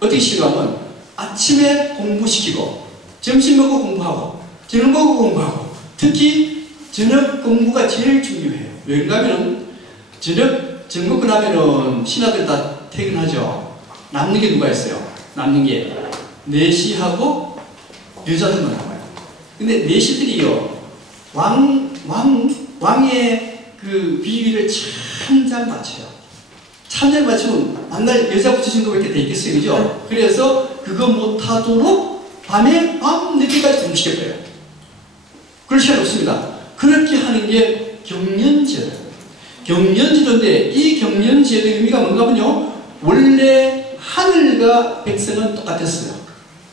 어떻게 시켜가면 아침에 공부시키고, 점심 먹고 공부하고, 저녁 먹고 공부하고, 특히 저녁 공부가 제일 중요해요. 왜냐면 저녁 먹고 나면은 신하들 다 퇴근하죠. 남는 게 누가 있어요? 남는 게 내시하고 여자들만 남아요. 근데 내시들이요, 왕의 그 비위를 참 잘 맞춰요. 참 잘 맞추면 만날 여자 붙이신 거밖에 돼 있겠어요, 그죠? 그래서 그거 못하도록 밤에 늦게까지 공부시켜줘요. 그럴 시간이 없습니다. 그렇게 하는 게 경연제도예요. 경연제도인데, 이 경연제도의 의미가 뭔가 하면요, 원래 하늘과 백성은 똑같았어요.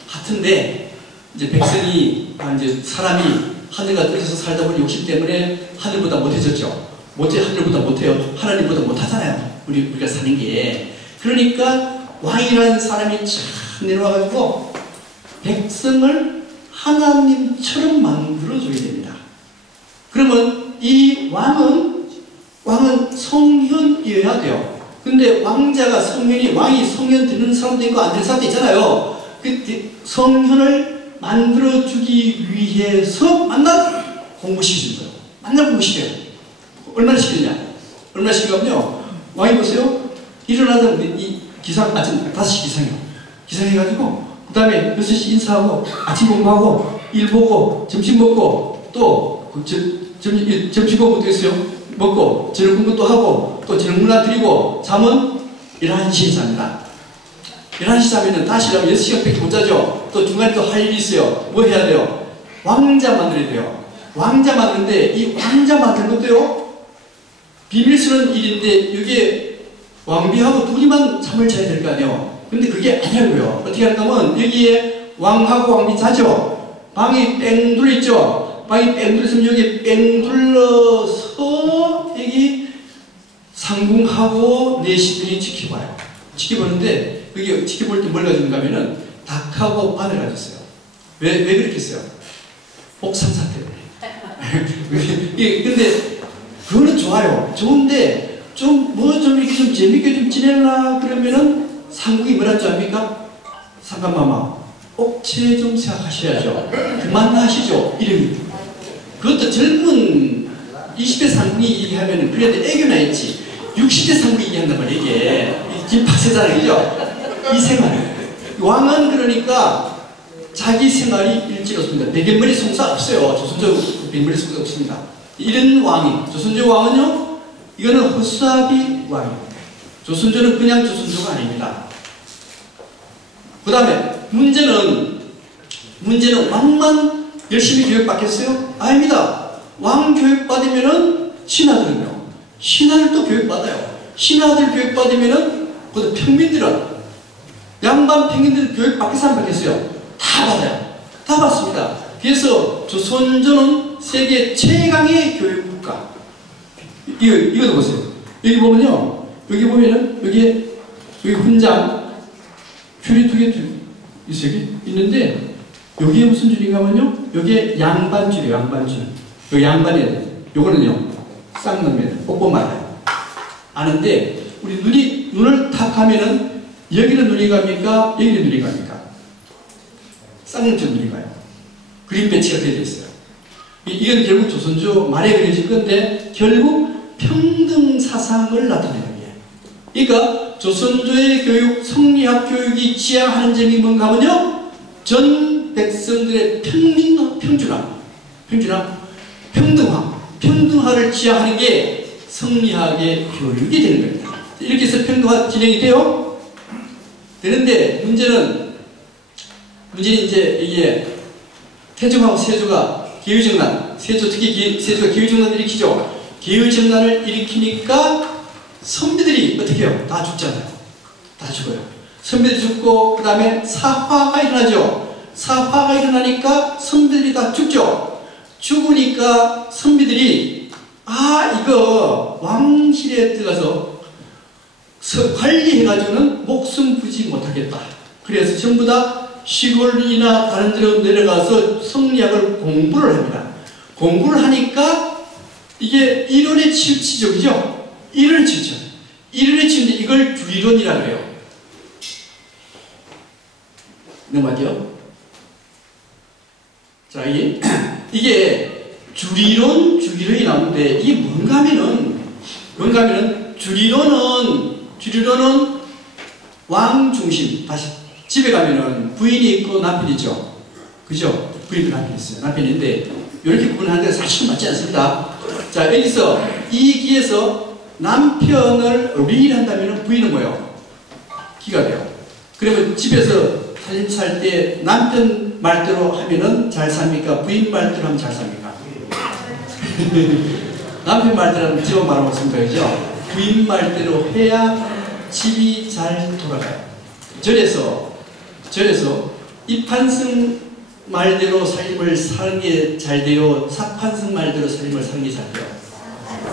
같은데, 이제 백성이, 이제 사람이 하늘과 땅에서 살다 보니 욕심 때문에 하늘보다 못해졌죠. 하늘보다 못해요. 하나님보다 못하잖아요. 우리가 사는 게. 그러니까 왕이라는 사람이 참 내려와가지고 백성을 하나님처럼 만들어줘야 됩니다. 그러면 이 왕은 성현이어야 돼요. 근데 왕이 성현 되는 사람도 있고 안 되는 사람도 있잖아요. 그 성현을 만들어주기 위해서 만날 공부시키는 거예요. 만날 공부시켜요. 얼마나 시키냐면요, 왕이 보세요. 일어나서 이 기상, 아침 5시 기상이요. 기상해가지고, 그 다음에 6시 인사하고, 아침 공부하고, 일 보고, 점심 먹고, 또, 점심 공부도 있어요. 먹고, 저녁 공부 또 하고, 또 저녁 문화 드리고, 잠은 11시에 잡니다. 11시 자면은 다시 일하면 6시간밖에 못 자죠. 또 중간에 또 할 일이 있어요. 뭐 해야 돼요? 왕자 만들어야 돼요. 왕자 만드는데, 이 왕자 만드는 것도요, 비밀스러운 일인데, 이게 왕비하고 둘이만 잠을 자야 될 거 아니에요. 근데 그게 아니라고요. 어떻게 하냐면, 여기에 왕하고 왕비 자죠. 방이 뺑 둘러있죠. 방이 뺑 둘러있으면 여기 뺑 둘러서 여기 상궁하고 내시들이 지켜봐요. 지켜보는데, 여기 지켜볼 때 뭘 가지고 가면은 닭하고 바늘 가졌어요. 왜 그렇게 했어요? 옥상사 때문에. 근데 그거는 좋아요. 좋은데 좀 이렇게 좀 재밌게 좀 지내려 그러면은 상국이 뭐라 줄 압니까? 상감마마 옥체 좀 생각하셔야죠. 그만하시죠. 이름이. 그것도 젊은 20대 상국이 얘기하면은 그래도 애교나 있지. 60대 상국이 얘기한단 말이에요. 이게 김박세잖아요. 그죠? 이 생활. 왕은 그러니까 자기 생활이 일찍 없습니다. 백연머리 송사 없어요. 조선조 백연머리 송사 없습니다. 이런 왕이, 조선조 왕은요, 이거는 허수아비 왕입니다. 조선조는 그냥 조선조가 아닙니다. 그 다음에 문제는 왕만 열심히 교육받겠어요? 아닙니다. 왕 교육받으면은 신하들은요, 신하들도 교육받아요. 신하들 교육받으면은 그 평민들은, 양반 평민들 교육받게 사람 받겠어요? 다 받아요. 다 받습니다. 그래서 조선조는 세계 최강의 교육국가. 이것도 보세요. 여기 보면요, 여기 훈장 줄이 2개 있어요. 있는데 여기에 무슨 줄인가 하면요, 여기에 양반줄이에요. 양반줄. 여기 양반해야 돼요. 요거는요, 쌍놈이에요. 뽀뽀 말아요. 아는데 우리 눈을 탁 하면은 여기는 눈이 갑니까? 여기는 눈이 갑니까? 쌍놈줄 눈이 가요. 그림 배치가 되어 있어요. 이건 결국 조선조 말에 그려진 건데 결국 평등 사상을 나타내는 거예요. 그러니까 조선조의 교육, 성리학 교육이 지향하는 점이 뭔가 하면요, 전 모든 백성들의 평준화, 평등화를 지향하는 게 성리학의 교육이 되는 겁니다. 이렇게 해서 평등화 진행이 돼요. 되는데 문제는 이제 이게 태종하고 세조가 계유정난, 특히 세조가 계유정난을 일으키죠. 계유정난을 일으키니까 선비들이 어떻게 해요? 다 죽잖아요. 다 죽어요. 선비들이 죽고 그 다음에 사화가 일어나죠. 사화가 일어나니까 선비들이 다 죽죠. 죽으니까 선비들이 이거 왕실에 들어가서 관리해가지고는 목숨 부지 못하겠다. 그래서 전부 다 시골이나 다른 데로 내려가서 성리학을 공부를 합니다. 공부를 하니까 이게 이론에 치우치죠. 그죠? 이론에 치우쳐. 이론에 치우는데 이걸 주이론이라고 해요. 넘어가죠? 자, 이게 주리론이 나오는데 이게 뭔가 하면은 주리론은 왕 중심. 다시 집에 가면은 부인이 있고 남편이 있죠. 그죠? 부인이 남편이 있어요. 남편이 있는데 이렇게 구분하는데 사실 맞지 않습니다. 자, 여기서 이 기에서 남편을 리일한다면 부인은 뭐예요? 기가 돼요. 그러면 집에서 살 때 남편 말대로 하면은 잘 삽니까? 부인 말대로 하면 잘 삽니까? 남편 말대로 하면 지금 말하겠습니다. 그죠? 부인 말대로 해야 집이 잘 돌아가요. 절에서 이판승 말대로 삶을 사는 게 잘 돼요? 사판승 말대로 삶을 사는 게 잘 돼요?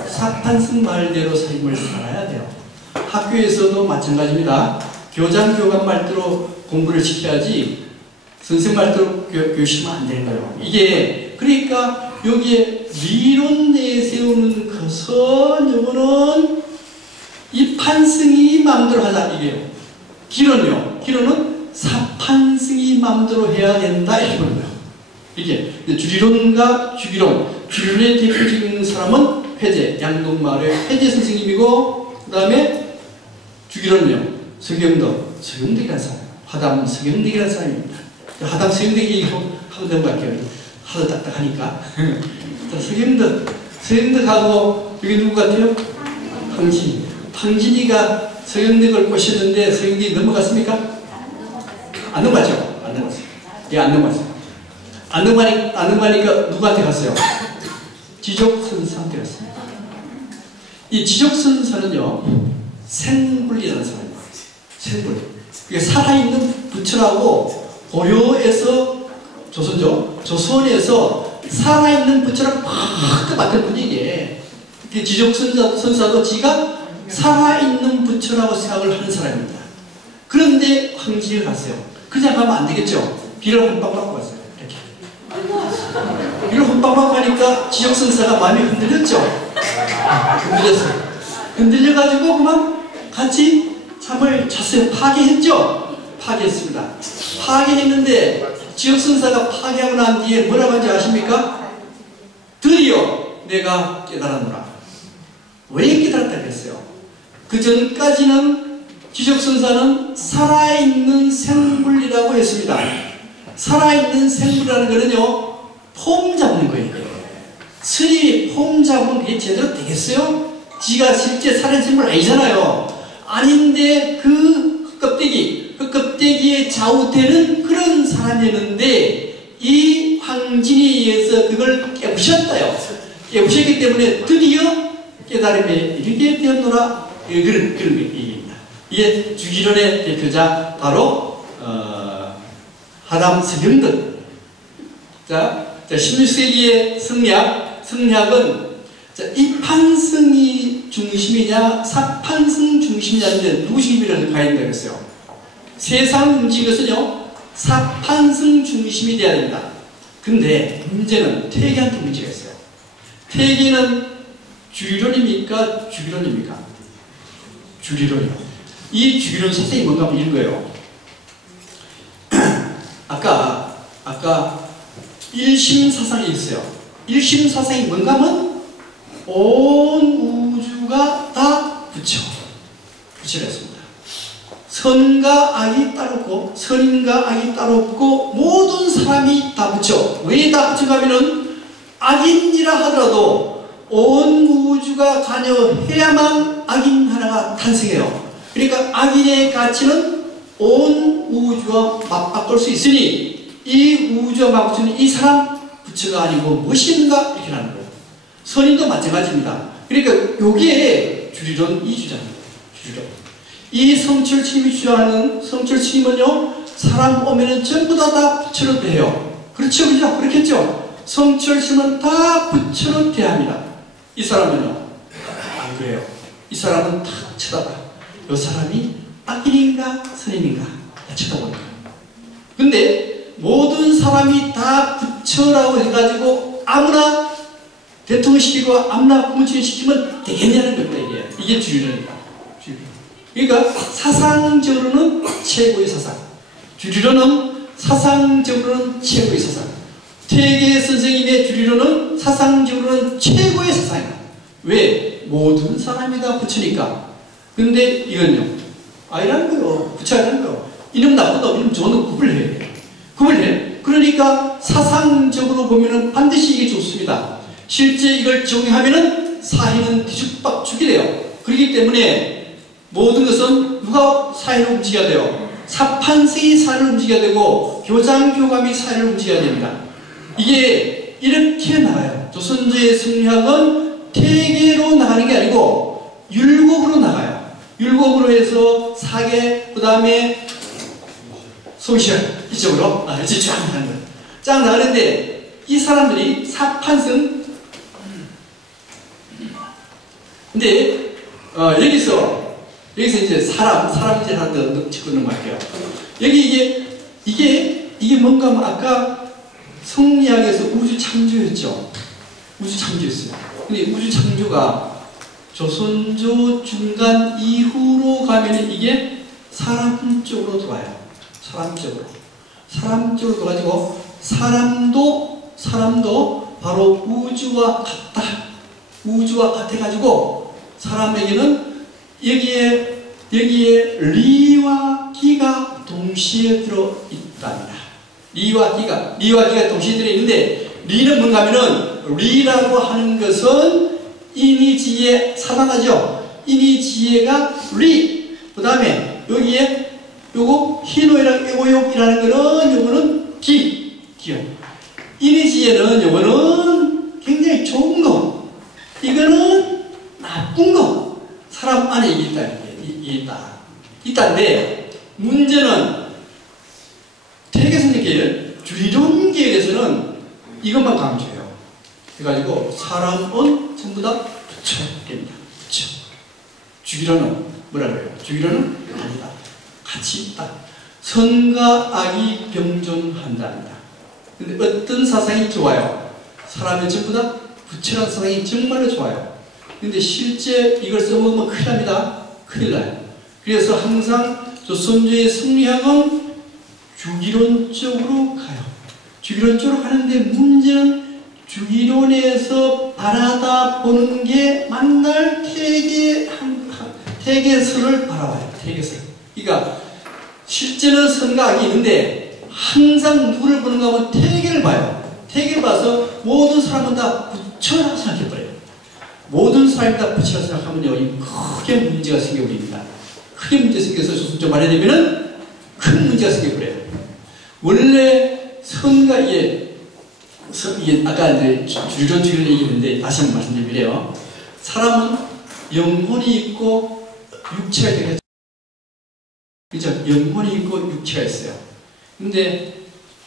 사판승 말대로 삶을 살아야 돼요. 학교에서도 마찬가지입니다. 교장, 교감 말대로 공부를 시켜야지 선생 말대로 교육시키면 안 되는 거예요. 이게 그러니까 여기에理論 내세우는 것은 요거는 이 판승이 마음대로 하자 이게요. 기론은 사판승이 마음대로 해야 된다 이렇게 보는 거예요. 이게 주리론과 주기론의 대표적인 사람은 회제, 양동마을의 회제 선생님이고 그 다음에 주기론은요 서경덕이라는 사람, 하담 서경덕이라는 사람입니다. 하담 서경덕이 하고 넘어갈게요. 하도 딱딱하니까. 서경덕하고 여기 누구 같아요? 황진이가 서경덕을 꼬셨는데 서경덕이 넘어갔습니까? 안 넘어갔죠? 안 넘어갔어요. 예, 안 넘어갔어요. 안 넘어가니까 누구한테 갔어요? 지족선사한테 갔습니다. 이 지족선사는요 생불이라는 사람입니다. 생불. 이게 살아있는 부처라고 고려에서 조선에서 살아있는 부처랑 팍 맞는 분이 이게 지족선사도 지가 살아있는 부처라고 생각을 하는 사람입니다. 그런데 황지에 갔어요. 그냥 가면 안 되겠죠. 비를 혼빵 받고 갔어요. 이렇게. 비를 혼빵 받고 가니까 지족선사가 마음이 흔들렸죠. 흔들려가지고 그만 같이 잠을 잤어요. 파괴했죠? 파괴했습니다. 파괴했는데 지역선사가 파괴하고 난 뒤에 뭐라고 하는지 아십니까? 드디어 내가 깨달았노라. 왜 깨달았다고 했어요? 그 전까지는 지적선사는 살아있는 생물이라고 했습니다. 살아있는 생물이라는 거는요 폼 잡는 거예요. 스님이 폼 잡으면 그게 제대로 되겠어요? 지가 실제 살아있는 생물 아니잖아요. 아닌데 그 껍데기에 좌우되는 그런 사람이었는데 이 황진에 의해서 그걸 깨부셨다요. 깨부셨기 때문에 드디어 깨달음에 이르게 되었노라. 그런 얘기입니다. 이게 주기론의 대표자 바로 하담 서경덕. 자 16세기의 성리학은 이판승이 중심이냐 사판승 중심이냐인데 누구 중심이라고 가야 된다고 했어요. 세상 움직이는 것은요 사판승 중심이 돼야 됩니다. 근데 문제는 퇴계한테 문제가 있어요. 퇴계는 주리론입니까? 주기론입니까? 주리론이요. 이 주기론 선생님이 뭔가 하면 이런 거예요. 아까 일심사상이 있어요. 일심사상이 뭔가 하면 온 우주가 다 부처였습니다. 선과 악이 따로 없고 선인과 악이 따로 없고 모든 사람이 다 붙여. 왜 다 붙인가 하면은 악인이라 하더라도 온 우주가 관여해야만 악인 하나가 탄생해요. 그러니까 악인의 가치는 온 우주와 맞바꿀 수 있으니 이 우주와 맞붙이는 이 사람 부처가 아니고 무엇인가 이렇게 하는 거예요. 선인도 마찬가지입니다. 그러니까 여기에 주리론 이 주장입니다. 주리론. 이 성철 스님이 주장하는 성철 스님은요, 사람 오면은 전부 다 부처로 대해요. 그렇죠, 그죠? 그렇겠죠? 성철 스님은 다 부처로 대합니다. 이 사람은요, 안 그래요. 이 사람은 다 쳐다봐. 이 사람이 악인인가 선인인가 다 쳐다보는 거예요. 근데 모든 사람이 다 부처라고 해가지고 아무나 대통령 시키고 아무나 국무총리 시키면 되겠냐는 겁니다. 이게 주리론입니다. 그러니까 사상적으로는 최고의 사상, 주리론은 사상적으로는 최고의 사상. 퇴계 선생님의 주리론은 사상적으로는 최고의 사상이에요. 왜? 모든 사람이 다 부처니까. 근데 이건요, 아니라는 거요. 부처라는 거요. 이놈 나쁜 놈, 이놈 좋은 놈 구분해야 돼요. 구분해. 그러니까 사상적으로 보면은 반드시 이게 좋습니다. 실제 이걸 적용하면은 사회는 뒤죽박죽이 돼요. 그렇기 때문에 모든 것은 누가 사회를 움직여야 돼요? 사판세이 사회를 움직여야 되고 교장교감이 사회를 움직여야 됩니다. 이게 이렇게 나가요. 조선조의 성리학은 퇴계로 나가는 게 아니고 율곡으로 나가요. 율곡으로 해서 사계, 그 다음에 소시알 이쪽으로 이제 쫙 나가는 거예요. 쫙 나가는데 이 사람들이 사판성. 근데 여기서 이제 사람 이제 하나 더 짚고 넘어갈게요. 여기 이게 뭔가 하면 아까 성리학에서 우주 창조였죠. 우주 창조였어요. 근데 우주 창조가 조선조 중간 이후로 가면 이게 사람 쪽으로 돌아요. 사람 쪽으로 돌아가지고 사람도 바로 우주와 같아가지고 사람에게는 여기에 리와 기가 동시에 들어있답니다. 리와 기가 동시에 들어있는데, 리는 뭔가 하면은, 리라고 하는 것은 인이지혜 사단하죠. 인이지혜가 리. 그 다음에 여기에 요거 희노애락 애고욕이라는 거는 요거는 기요. 인이지혜는 요거는 굉장히 좋은 거. 이거는 나쁜 거. 사람 안에 이게 있다는데, 문제는 퇴계선생계열, 주리론 계열에서는 이것만 강조해요. 그래가지고 사람은 전부 다 부처입니다. 부처. 주기론은 뭐라 그래요? 주기론은 아니다. 같이 있다. 선과 악이 병존한답니다. 근데 어떤 사상이 좋아요? 사람은 전부 다 부처라는 사상이 정말로 좋아요. 근데 실제 이걸 써먹으면 큰일 납니다. 큰일 나요. 그래서 항상 조선조의 성리학은 주기론 쪽으로 가요. 주기론 쪽으로 가는데 문제는 주기론에서 바라다 보는 게 만날 퇴계설을 바라봐요. 퇴계설. 그러니까 실제는 선과 악이 있는데 항상 누구를 보는가 하면 퇴계를 봐요. 퇴계를 봐서 모든 사람은 다 부처라고 생각해버려요. 모든 사람이 다 부처라고 생각하면요, 크게 문제가 생겨버립니다. 크게 문제 생겨서 조선조 말에 되면은 큰 문제가 생겨버려요. 원래 선과 이게 아까 이제 주리론 얘기했는데 다시 한번 말씀드리면, 사람은 영혼이 있고 육체가 되겠죠. 그죠? 영혼이 있고 육체가 있어요. 근데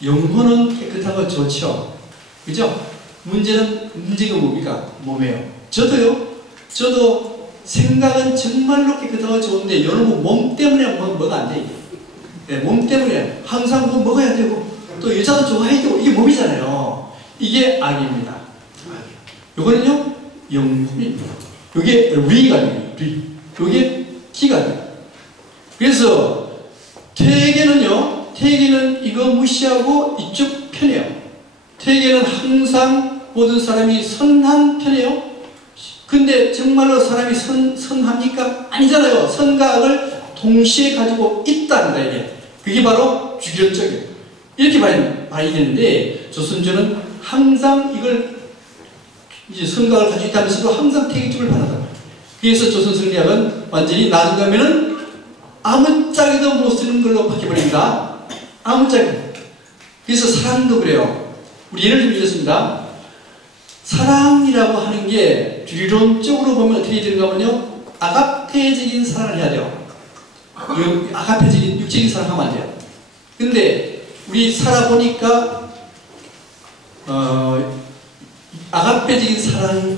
영혼은 깨끗하고 좋죠. 그죠? 문제가 뭡니까? 몸이에요. 저도 생각은 정말로 깨끗하고 좋은데 여러분 몸 때문에 뭐가 안 돼. 네, 몸 때문에 항상 뭐 먹어야 되고 또 여자도 좋아해야 되고 이게 몸이잖아요. 이게 악입니다. 요거는요 영혼입니다. 요게 리가 돼요. 요게 기가 돼요. 그래서 퇴계는 이거 무시하고 이쪽 편이에요. 퇴계는 항상 모든 사람이 선한 편이에요. 근데 정말로 사람이 선합니까? 아니잖아요. 선과 악을 동시에 가지고 있다는 거예요. 이게. 그게 바로 주기론적이에요. 이렇게 봐야 되는데 조선조는 항상 이걸 이제 성각을 가지고 있다면서도 항상 태격적을 반하다. 그래서 조선 성리학은 완전히 나중 가면은 아무짝에도 못 쓰는 걸로 바뀌어버립니다. 아무짝에도. 그래서 사랑도 그래요. 우리 예를 들면 이렇습니다. 사랑이라고 하는 게 주리론적으로 보면 어떻게 되는가 하면요, 아가페적인 사랑을 해야 돼요. 아가페적인 육적인 사랑하면 안 돼요. 근데 우리 살아보니까 아가페적인 사랑이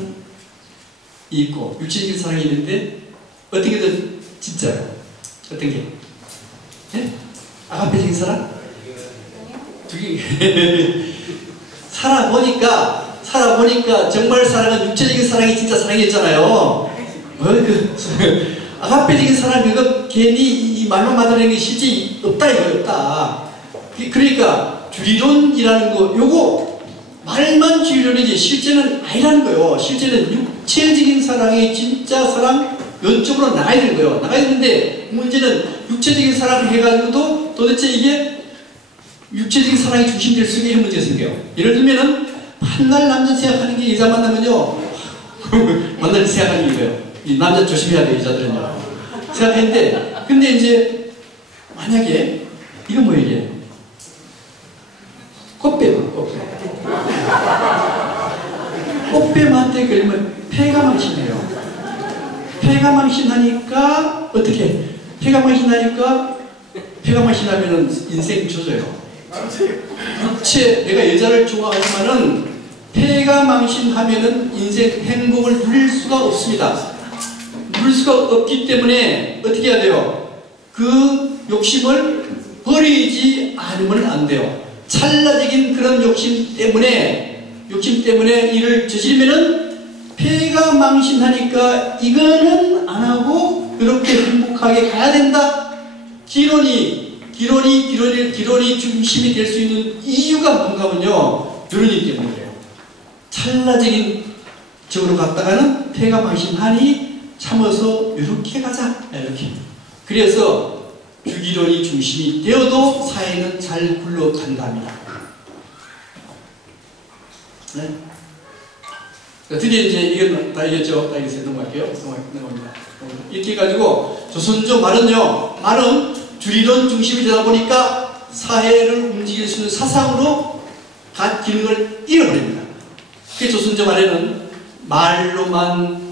있고 육체적인 사랑이 있는데 어떤 게 더 진짜요? 어떤 게? 네? 아가페적인 사랑? 두 개. 살아보니까 정말 사랑은 육체적인 사랑이 진짜 사랑이었잖아요. 아가페적인 사랑 그거 괜히 이 말만 만드는 게 실제 없다 이거 없다. 그러니까 주리론이라는 거 요거 말만 주리론이지 실제는 아니라는 거예요. 실제는 육체적인 사랑이 진짜 사랑 연쪽으로 나가야 되는 거예요. 나가야 되는데 문제는 육체적인 사랑을 해가지고도 도대체 이게 육체적인 사랑이 중심될 수 있는 문제가 생겨요. 예를 들면은 한날 남자 생각하는 게 여자 만나면요 만날 생각하는 거예요. 이 남자 조심해야 돼요. 여자들은요. 생각했는데 근데 이제 만약에 이건 뭐예요 이게? 꽃뱀한테 걸리면 폐가망신해요. 폐가망신하니까 어떻게? 폐가망신하면은 인생 조져요. 육체 내가 여자를 좋아하지만은 폐가망신하면은 인생 행복을 누릴 수가 없습니다. 누릴 수가 없기 때문에 어떻게 해야 돼요? 그 욕심을 버리지 않으면 안 돼요. 찰나적인 그런 욕심 때문에 일을 저지르면은 폐가망신하니까 이거는 안 하고 그렇게 행복하게 가야 된다. 기론이 중심이 될 수 있는 이유가 뭔가 하면요, 누르니 때문에 그래요. 찰나적인 쪽으로 갔다가는 폐가망신하니 참아서 이렇게 가자. 이렇게. 그래서 주기론이 중심이 되어도 사회는 잘 굴러간답니다. 네? 드디어 이제 이건 다 이겼죠? 다 이겼어요. 넘어갈게요. 넘어갑니다. 이렇게 해가지고 조선조 말은 주리론 중심이 되다 보니까 사회를 움직일 수 있는 사상으로 간 기능을 잃어버립니다. 그 조선조 말에는 말로만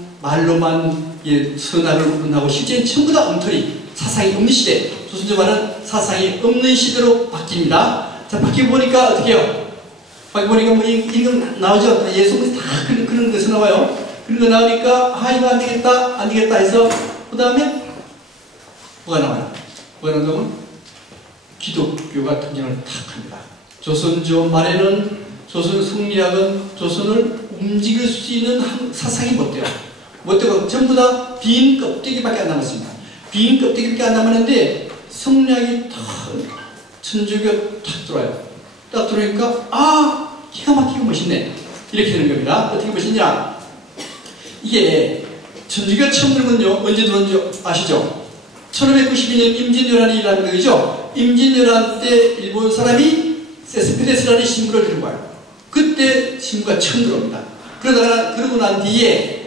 선악을 구분하고 실제는 전부 다 엉터리 사상이 없는 시대. 조선조 말은 사상이 없는 시대로 바뀝니다. 자, 바뀌어보니까 어떻게 해요? 바뀌어보니까 뭐 이건 나오죠. 예수님이 다 그런 것이 나와요. 그런 거 나오니까 이거 안 되겠다 해서 그 다음에 뭐가 나와요? 뭐가 나오면 기독교가 등장을 탁 합니다. 조선조 말에는 조선 성리학은 조선을 움직일 수 있는 사상이 못 돼요. 전부 다 빈 껍데기밖에 안 남았습니다. 빈 껍데기밖에 안 남았는데 성리학이 탁 천주교 탁 들어와요. 딱 들어오니까 기가 막히게 멋있네. 이렇게 되는 겁니다. 어떻게 멋있냐? 이게 천주교가 처음 들은 건요 언제 들어온지 아시죠? 1592년 임진왜란이 일어난 거죠. 임진왜란 때 일본 사람이 세스페데스라는 신부를 들은 거예요. 그때 신부가 처음 들어옵니다. 그러고 난 뒤에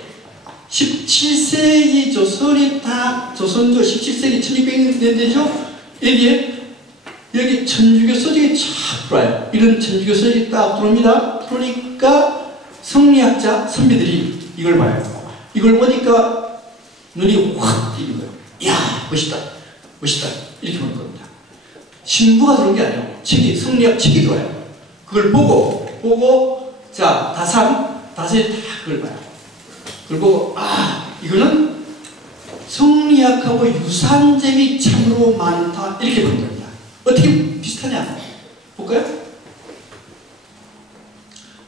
17세기 조선이 다 조선조 17세기 1600년대죠. 여기 천주교 서적이 쫙 들어와요. 이런 천주교 서적이 딱 들어옵니다. 그러니까 성리학자 선배들이 이걸 봐요. 이걸 보니까 눈이 확 띄는 거예요. 이야, 멋있다. 이렇게 보는 겁니다. 신부가 들어온 게 아니에요. 성리학 책이 들어와요. 그걸 보고 자, 다산이 다 그걸 봐요. 그걸 보고 이거는 성리학하고 유사한 점이 참으로 많다. 이렇게 보는 겁니다. 어떻게 비슷하냐? 볼까요?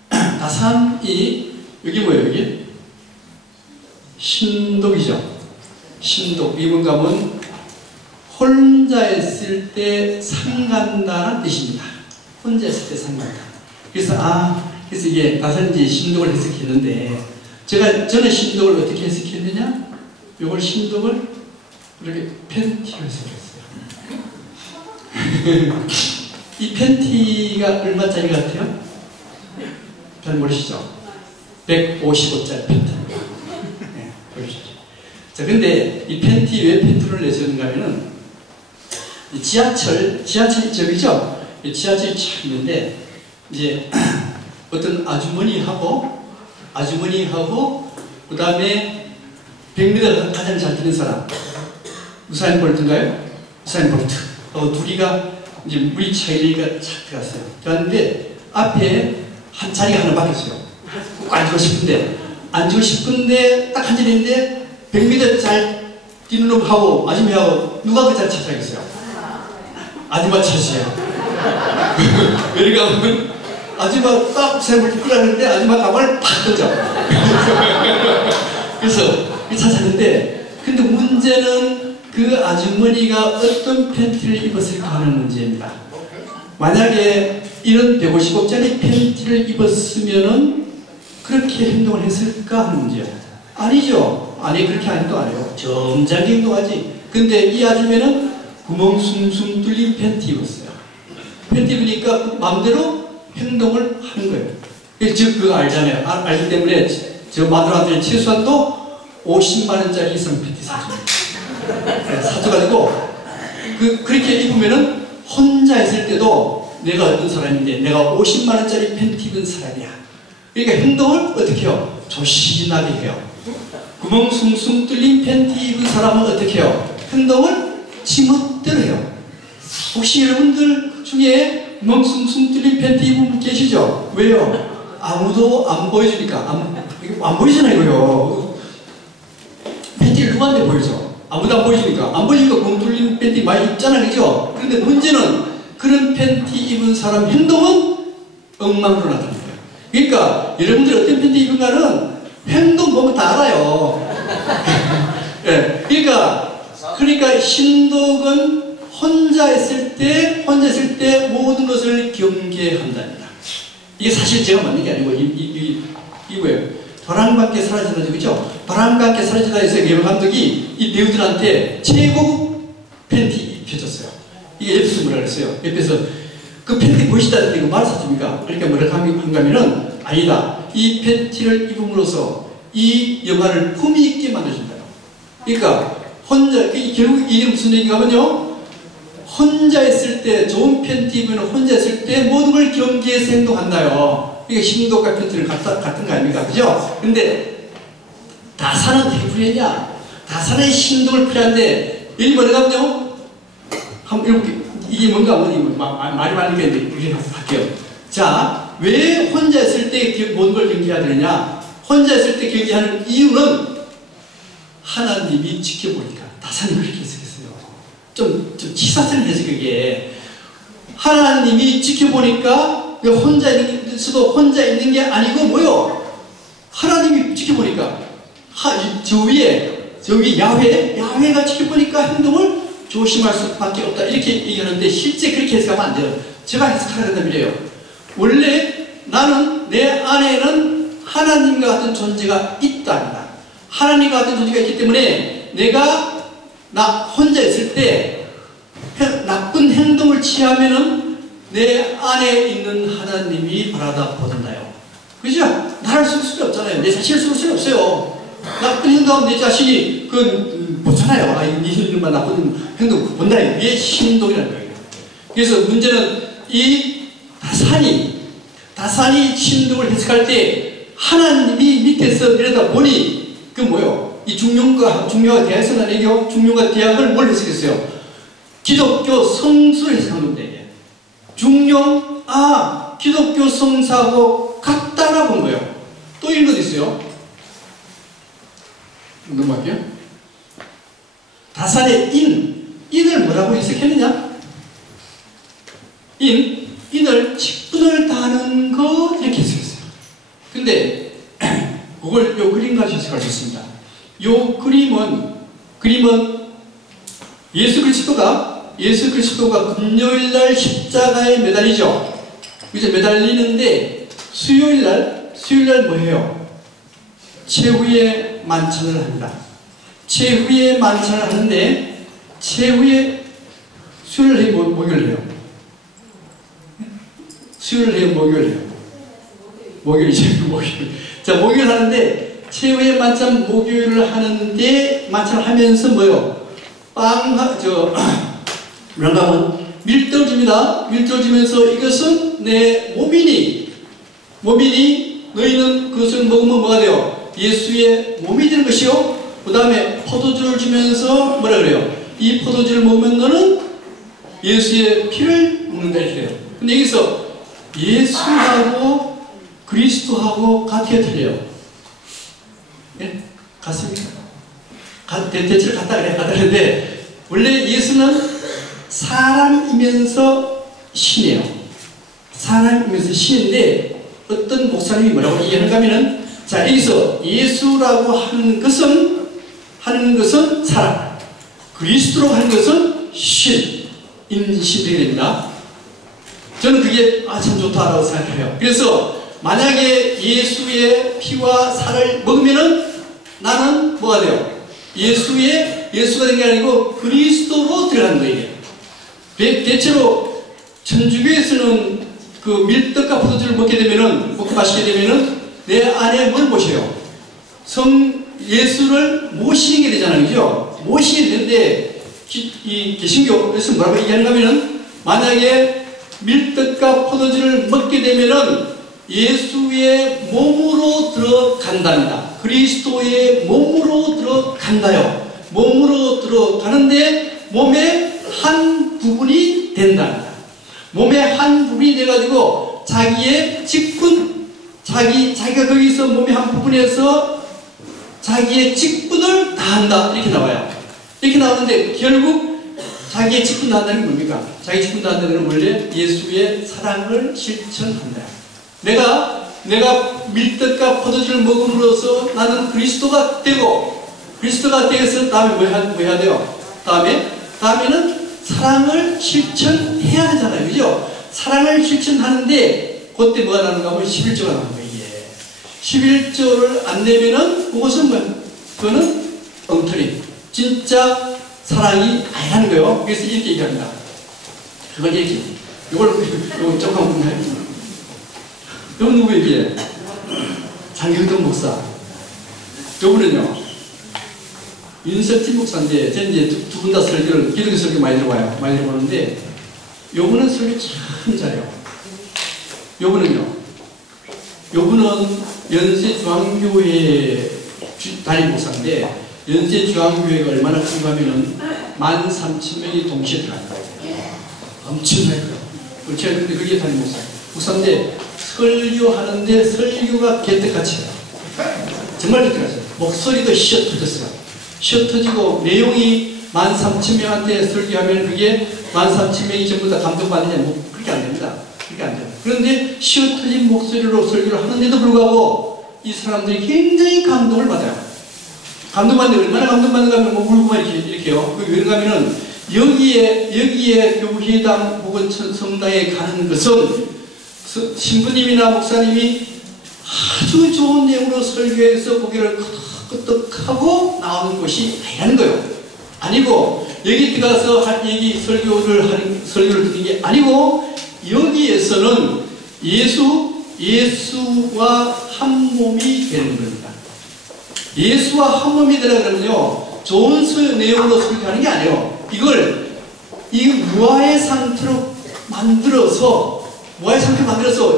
다산이 여기 뭐예요? 여기? 신독이죠. 신독. 이 뭔가 하면 혼자 있을 때 상간다는 뜻입니다. 혼자 있을 때 상간다. 그래서 이게 다산이 신독을 해석했는데 저는 신독을 어떻게 해석했느냐? 요걸 신독을 이렇게 팬티로 생겼어요. 이 팬티가 얼마짜리 같아요? 잘 모르시죠? 155짜리 팬티입니다. 네, 보십시오. 자, 근데 이 팬티 왜 팬티를 내세우는가 하면은 지하철 저기죠? 지하철이 참 있는데 이제 어떤 아주머니하고 그 다음에 100m 가장 잘 뛰는 사람 우사인 볼트인가요? 우사인 볼트 둘이가 이제 물이 차이니까 착 들어갔어요. 그런데 앞에 한 자리가 하나 바뀌었어요. 꼭 앉고 싶은데 딱 한 자리인데 100m 잘 뛰는 놈하고 아줌마하고 누가 그 자리 차지하겠어요? 아줌마 차지해요. 왜냐면 아줌마 딱 우사인 볼트 뛰라는데 아줌마 가방을 팍 던져. 그래서 찾았는데 근데 문제는 그 아주머니가 어떤 팬티를 입었을까 하는 문제입니다. 만약에 이런 150억짜리 팬티를 입었으면은 그렇게 행동을 했을까 하는 문제예요. 아니죠. 아니 그렇게 행동 안 해요. 점잖게 행동하지. 근데 이 아줌마는 구멍 숭숭 뚫린 팬티 입었어요. 팬티 입으니까 마음대로 행동을 하는 거예요. 즉 그거 알잖아요. 알기 때문에 저 마누라한테 최소한도 50만원짜리 이상 팬티 사줘가지고 그렇게 입으면은 혼자 있을 때도 내가 어떤 사람인데 내가 50만원짜리 팬티 입은 사람이야. 그러니까 행동을 어떻게 해요? 조신하게 해요. 구멍 숭숭 뚫린 팬티 입은 사람은 어떻게 해요? 행동을 지멋대로 해요. 혹시 여러분들 중에 구멍 숭숭 뚫린 팬티 입은 분 계시죠? 왜요? 아무도 안 보여주니까 안 보이잖아요. 이거요. 팬티를 누구한테 보여줘? 아무도 안 보여주니까. 안 보여주니까 구멍 뚫린 팬티 많이 입잖아, 그죠? 그런데 문제는 그런 팬티 입은 사람 행동은 엉망으로 나타나는 거예요. 그러니까 여러분들 어떤 팬티 입은가는 행동 보면 다 알아요. 네. 그러니까 신독은 혼자 있을 때 모든 것을 경계한답니다. 이게 사실 제가 만든 게 아니고 이거예요. 바람과 함께 사라지다, 그죠? 바람과 함께 사라지다 해서 개발 감독이 이 배우들한테 최고급 팬티 입혀줬어요. 이게 옆에서 뭐라 그랬어요? 옆에서 그 팬티 보시다는데 이거 말을 사줍니까? 그러니까 뭐라 한가면은 아니다. 이 팬티를 입음으로써 이 영화를 품위 있게 만들어준다요. 그러니까 결국 이게 무슨 얘기가 하면요. 혼자 있을 때 좋은 팬티 입으면 혼자 있을 때 모든 걸 경계해서 행동한다요. 이게 신독과 팬티를 같은 거 아닙니까? 그죠? 근데 다산은 대불이냐? 다산의 신독을 필요한데 여기 뭐라고요? 한번 이게 뭔가 말이 많은 게 있는데 이렇게 할게요. 자, 왜 혼자 있을 때 모든 걸 경계해야 되느냐? 혼자 있을 때 경계하는 이유는 하나님이 지켜보니까. 다산이 그렇게 해석했어요. 좀 치사스런 해석 그게. 하나님이 지켜보니까 혼자 있는 게 아니고 뭐요? 하나님이 지켜보니까 저 위에 야훼가 지켜보니까 행동을 조심할 수밖에 없다 이렇게 얘기하는데 실제 그렇게 해석하면 안 돼요. 제가 해석하라 그런단 말이에요. 원래 나는 내 안에는 하나님과 같은 존재가 있다. 하나님과 같은 존재가 있기 때문에 나 혼자 있을 때 나쁜 행동을 취하면은 내 안에 있는 하나님이 바라다 보던다요. 그죠? 나를 쓸 수는 없잖아요. 내 자신을 쓸 수는 없어요. 나쁜 행동하면 내 자신이 보잖아요. 이 이름만 나쁜 행동 본다. 이게 신독이라는 거예요. 그래서 문제는 이 다산이 신독을 해석할 때 하나님이 밑에서 내려다 보니 이 중용과 대학에서 얘기하고 중용과 대학을 뭘 해석했어요? 기독교 성수를 해석한 겁니다. 중용, 기독교 성사하고 같다라고 본 거예요. 또 이런 것도 있어요. 넘어갈게요. 다산의 인을 뭐라고 해석했느냐? 인을 직분을 다하는 것 이렇게 해석했어요. 근데 그걸 요 그림까지 해석할 수 있습니다. 요 그림은 예수 그리스도가 금요일날 십자가에 매달리죠. 이제 매달리는데 수요일날 뭐해요? 최후의 만찬을 합니다. 최후의 만찬을 하는데 최후의 수요일 해요, 목요일 해요? 수요일 해요, 목요일 해요? 목요일이죠, 목요일. 자, 목요일 하는데 최후의 만찬 목요일을 하는데 만찬을 하면서 뭐요? 뭐란가 하면 밀떡을 줍니다. 밀떡을 주면서 이것은 내 몸이니 너희는 그것을 먹으면 뭐가 돼요? 예수의 몸이 되는 것이요. 그 다음에 포도주를 주면서 뭐라 그래요? 이 포도주를 먹으면 너는 예수의 피를 먹는다 이렇게 돼요. 근데 여기서 예수하고 그리스도하고 같아요, 틀려요? 예? 같습니까? 대체로 같다 그래, 같다는데 원래 예수는 사람이면서 신이에요. 사람이면서 신인데 어떤 목사님이 뭐라고 얘기하는가 하면은, 자, 여기서 예수라고 하는 것은 사람, 그리스도라고 하는 것은 인신이 됩니다. 저는 그게 참 좋다라고 생각해요. 그래서 만약에 예수의 피와 살을 먹으면은 나는 뭐가 돼요? 예수가 된 게 아니고 그리스도로 들어가는 거예요. 대체로 천주교에서는 그 밀떡과 포도주를 먹고 마시게 되면은 내 안에 뭘 모셔요? 예수를 모시는 게 되잖아요. 그죠? 모시게 되는데, 이 개신교에서 뭐라고 얘기하는가 하면은, 만약에 밀떡과 포도주를 먹게 되면은 예수의 몸으로 들어간답니다. 그리스도의 몸으로 들어간다요. 몸으로 들어가는데 몸의 한 부분이 된답니다. 몸의 한 부분이 돼가지고 자기의 직분, 자기가 거기서 몸의 한 부분에서 자기의 직분을 다한다 이렇게 나와요. 이렇게 나오는데 결국 자기의 직분 다한다는 게 뭡니까? 자기 직분 다한다는 건 원래 예수의 사랑을 실천한다. 내가 밀떡과 포도주를 먹음으로써 나는 그리스도가 되고, 그리스도가 되어서 다음에 뭐 해야 돼요? 다음에는 사랑을 실천해야 되잖아요. 그죠? 사랑을 실천하는데 그때 뭐가 나는가 하면 11조가 나는 거예요. 11조를 안 내면은 그것은 뭐야? 그거는 엉터리. 진짜 사랑이 아니라는 거예요. 그래서 이렇게 얘기합니다. 그걸 이렇게. 이걸 조금 보면 이건 누구 얘기해? 장경동 목사. 요분은요, 윤석진 목사인데, 저는 이제 두 분 다 설교를, 기독교 설교 많이 들어봐요. 많이 들어보는데, 요분은 설교 참 잘해요. 요분은 연세중앙교회 담임 목사인데, 연세중앙교회가 얼마나 큰가 하면은 13,000명이 동시에 들어가는 거예요. 엄청나게 커요. 제가 근데 그게 담임 목사인데, 설교하는데 설교가 개떡같이 해요. 정말 개떡같이. 목소리도 쉬어 터졌어요. 쉬어 터지고 내용이 13,000명한테 설교하면 그게 13,000명이 전부 다 감동받느냐? 뭐 그렇게 안 됩니다. 그렇게 안 돼요. 그런데 쉬어 터진 목소리로 설교를 하는데도 불구하고 이 사람들이 굉장히 감동을 받아요. 감동받는데 얼마나 감동받는가 하면 뭐 울고만 이렇게요. 그 왜 그러냐면은 여기에 교회당 혹은 성당에 가는 것은 신부님이나 목사님이 아주 좋은 내용으로 설교해서 고개를 끄덕끄덕하고 나오는 것이 아니라는 거예요. 아니고 여기 들어가서 설교를 듣는 게 아니고 여기에서는 예수와 한 몸이 되는 겁니다. 예수와 한 몸이 되라 그러면요, 좋은 내용으로 설교하는 게 아니에요. 이 무아의 상태로 만들어서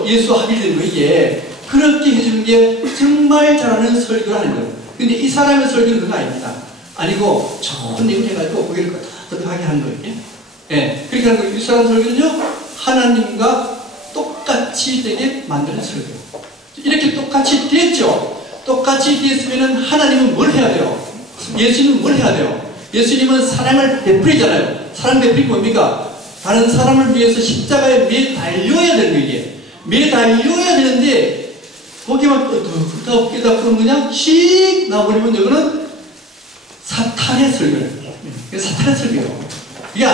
예수와 하게 되는 거예요. 이게 그렇게 해주는 게 정말 잘하는 설교를 하는 거예요. 근데 이 사람의 설교는 그거 아닙니다. 아니고 좋은 내용 해가지고 고개를 끄덕끄덕하게 하는 거예요. 예, 그렇게 하는 거예요. 이 사람 설교는요, 하나님과 똑같이 되게 만드는 설교. 이렇게 똑같이 됐죠. 똑같이 됐으면 하나님은 뭘 해야 돼요? 예수님은 뭘 해야 돼요? 예수님은 사랑을 베풀이잖아요. 사랑 베풀이 뭡니까? 다른 사람을 위해서 십자가에 매달려야 되는 거예요. 이게 매달려야 되는데 거기만 끄덕끄덕 그냥 씩 나버리면 이거는 사탄의 설교예요. 사탄의 설교예요. 이게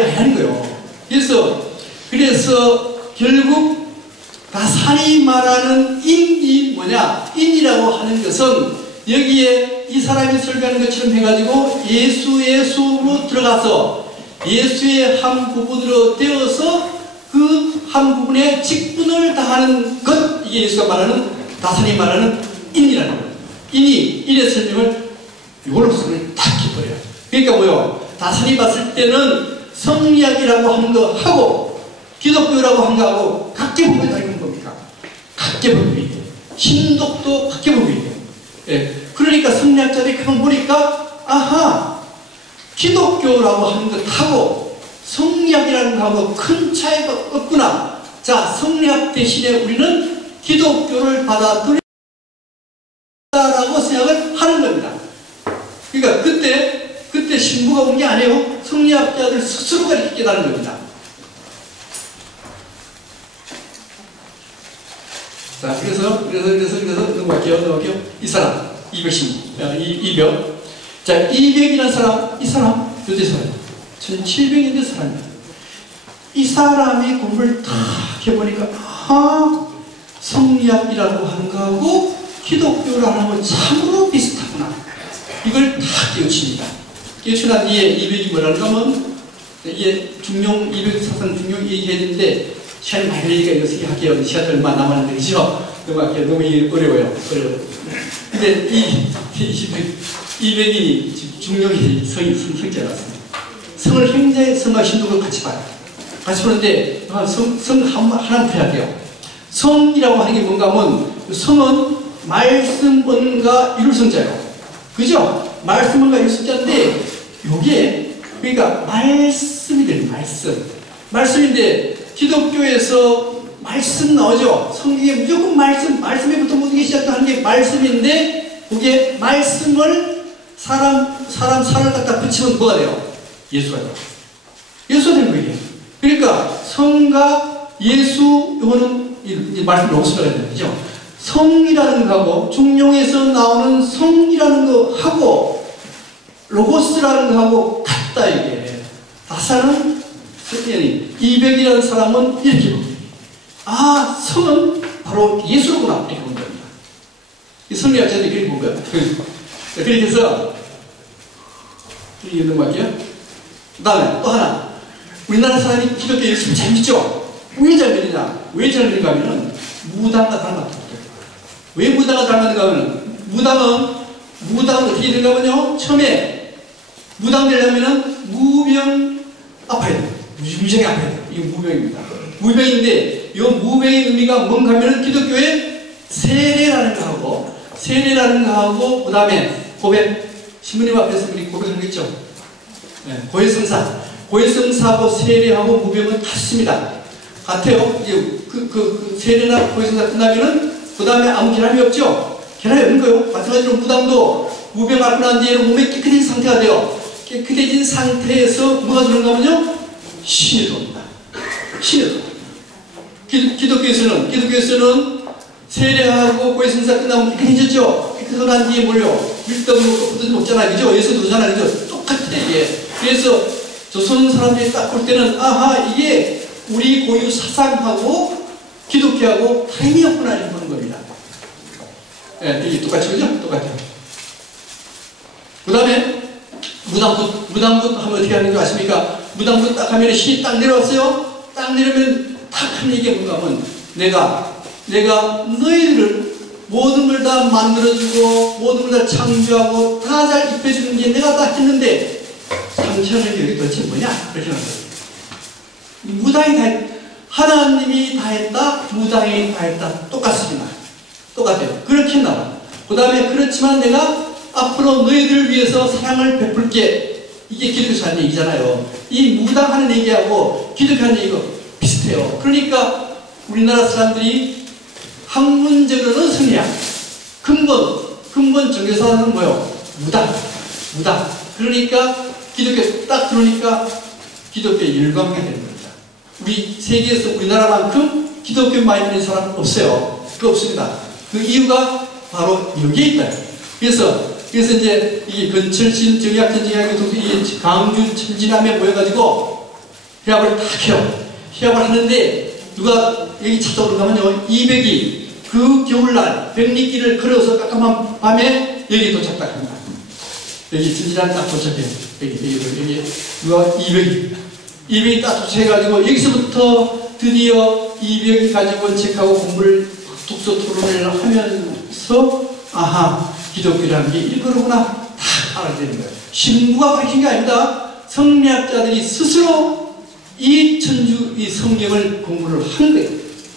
아니라는 거예요. 그래서 결국 가산이 말하는 인이 뭐냐? 인이라고 하는 것은 여기에 이 사람이 설교하는 것처럼 해가지고 예수의 수업으로 들어가서 예수의 한 부분으로 되어서 그 한 부분에 직분을 다하는 것, 이게 예수가 말하는, 다산이 말하는 인이라는 거예요. 인의 설명을 이걸로 손을 탁 켜버려요. 그러니까 뭐요? 다산이 봤을 때는 성리학이라고 하는 거 하고 기독교라고 하는 거하고 각계분명히 다른 겁니까? 각계분명이에요. 신독도 각계분명이에요. 예. 그러니까 성리학자들이 그만 보니까 아하, 기독교라고 하는 것하고 성리학이라는 거하고 큰 차이가 없구나. 자, 성리학 대신에 우리는 기독교를 받아들인다라고 생각을 하는 겁니다. 그러니까 그때 신부가 온 게 아니에요. 성리학자들 스스로가 이렇게 깨달은 겁니다. 자, 그래서 넘어갈게요. 이 사람 200. 자, 200이라는 사람, 이 사람 요새 사람 1700년대 사람이에요. 이 사람이 공부를 다 해보니까 성리학이라고 하는 거하고 기독교라는 건 참으로 비슷하구나. 이걸 다 깨우칩니다. 깨우치고 난 뒤에 200이 뭐라는가 하면 이게 중용 200 사상 중용 얘기해야 되는데 시간이 많이 걸리니까 이거 할게요. 시간이 얼마 남았는데 그죠? 너무 어려워요. 근데 이 200이 중용이 성지 않았습니다. 성을 굉장히 성과 신도를 같이 봐요. 같이 보는데 성 하나 풀어야 성이라고 하는 게 뭔가 하면 성은 말씀언과 이룰성자예요. 그죠? 말씀언과 이룰성자인데 요게 그러니까 말씀이 되는 말씀인데 기독교에서 말씀 나오죠. 성경에 무조건 말씀에부터 모든 게 시작하는 게 말씀인데 그게 말씀을 사람을 갖다 붙이면 뭐가 돼요? 예수가 돼요. 예수가 되는 거예요. 그러니까 성과 예수, 이거는 말씀 로고스라고 해야 되는 거죠. 성이라는 거하고 중용에서 나오는 성이라는 거하고 로고스라는 거하고 같다 이게. 다사는 200이라는 사람은 이렇게 봅니다. 성은 바로 예수로구나 이렇게 본 겁니다. 성리학자들이 그렇게 본 거예요. 그렇게 해서 이거 넘어갈게요. 그 다음에 또 하나, 우리나라 사람이 기독교 예수를 잘 믿죠? 왜 잘 믿느냐? 왜 잘 믿는가 하면 무당과 닮았다. 왜 무당과 닮았는가 하면 무당은 어떻게 되는가 하면요, 처음에 무당 되려면 무병 아파야 돼요. 무지하게 아파야 돼요. 이거 무병입니다. 무병인데 이 무병의 의미가 뭔가 하면 기독교의 세례라는 거 하고 그 다음에 고백, 신부님 앞에서 우리 고백한 거 있죠? 네, 고해성사하고 세례하고 무병은 같습니다. 같아요. 이제 그 세례나 고해성사 끝나면은 그 다음에 아무 결함이 없죠? 결함이 없는 거예요. 마찬가지로 무당도 무병 갖고 난 뒤에는 몸에 깨끗해진 상태가 돼요. 깨끗해진 상태에서 뭐가 들어오는가 하면요? 신이 들어옵니다. 기독교에서는 세례하고 고해성사 끝나면 깨끗해졌죠? 깨끗하고 난 뒤에 뭘요? 밀떡 먹고 부드러 먹잖아요. 그죠? 예수 도잖아요. 그죠? 똑같아, 이게. 그래서 조선 사람들이 딱 볼 때는, 이게 우리 고유 사상하고 기독교하고 다름이 없구나, 이렇게 보는 겁니다. 예, 이게 똑같이, 그죠? 똑같아요. 그 다음에, 무당붓 하면 어떻게 하는 줄 아십니까? 무당붓 딱 하면 신이 딱 내려왔어요? 딱 내려오면 탁 하는 얘기가 뭔가 하면, 내가 너희들을 모든 걸 다 만들어주고 모든 걸 다 창조하고 다 잘 입혀주는 게 내가 다 했는데 상처는 여기 도대체 뭐냐? 그렇게 하는 거예요. 무당이 다 했다. 하나님이 다 했다. 무당이 다 했다. 똑같습니다. 똑같아요. 그렇게 했나 그 다음에 그렇지만 내가 앞으로 너희들을 위해서 사랑을 베풀게. 이게 기독교에서 하는 얘기잖아요. 이 무당하는 얘기하고 기독교하는 얘기가 비슷해요. 그러니까 우리나라 사람들이 학문적으로는 성리학, 근본 정교사는 뭐요? 무당. 그러니까 기독교 딱 들어오니까 기독교에 열광하게 되는 겁니다. 우리 세계에서 우리나라만큼 기독교 많이 믿는 사람 없어요. 그거 없습니다. 그 이유가 바로 여기에 있다. 그래서 이제 이 근철신 정의학전쟁학이 강주 천진함에 모여가지고 회합을 다 해요. 회합을 하는데 누가 여기 찾아오러 가면요, 200이 그 겨울날 백리길을 걸어서 깜깜한 밤에 여기 도착합니다. 여기 진지랑 딱 도착해요. 여기 누가 200이 딱 도착해가지고 여기서부터 드디어 200이 가지고 책하고 공부를 독서 토론을 하면서 아하, 기독교라는 게 이거구나 다 알아듣는 거예요. 신부가 가르친 게 아닙니다. 성리학자들이 스스로 이 성경을 공부를 한 거예요.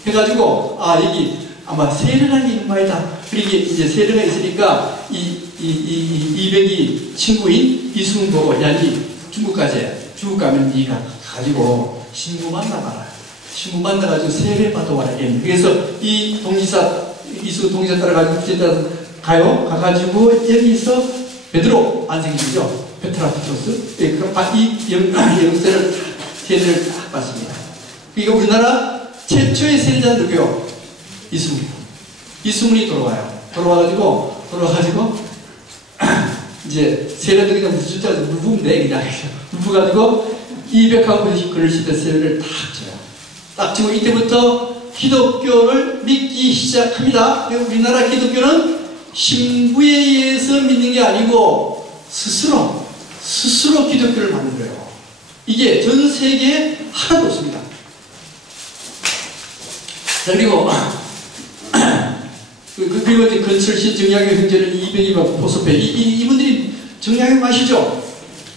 해가지고 여기 아마 세례라는 게 있는 말이다. 그러게 이제 세례가 있으니까 이 200이 친구인 이승훈 보고 야, 니 중국 가면 니가 가지고 신부 만나봐라. 신부 만나가지고 세례 받아와라. 그래서 이 동지사 이승훈 동지사 따라가지고 부제 따라서 가가지고 여기서 베드로 안생기죠. 페트로스. 그럼 이 영세를 세례를 딱 받습니다. 그러니까 우리나라 최초의 세례자는 누구요? 이승훈이 돌아와가지고 이제 세례도 그냥 무슨 숫자 누구면 돼 그냥 누구가지고 200하고 그릇시대 세례를 딱 줘요. 딱 주고 이때부터 기독교를 믿기 시작합니다. 우리나라 기독교는 신부에 의해서 믿는 게 아니고 스스로 기독교를 만들어요. 이게 전 세계에 하나도 없습니다. 자, 그리고 이제 건설신 정약용 형제는 200이면 포섭해. 이분들이 정약용 아시죠?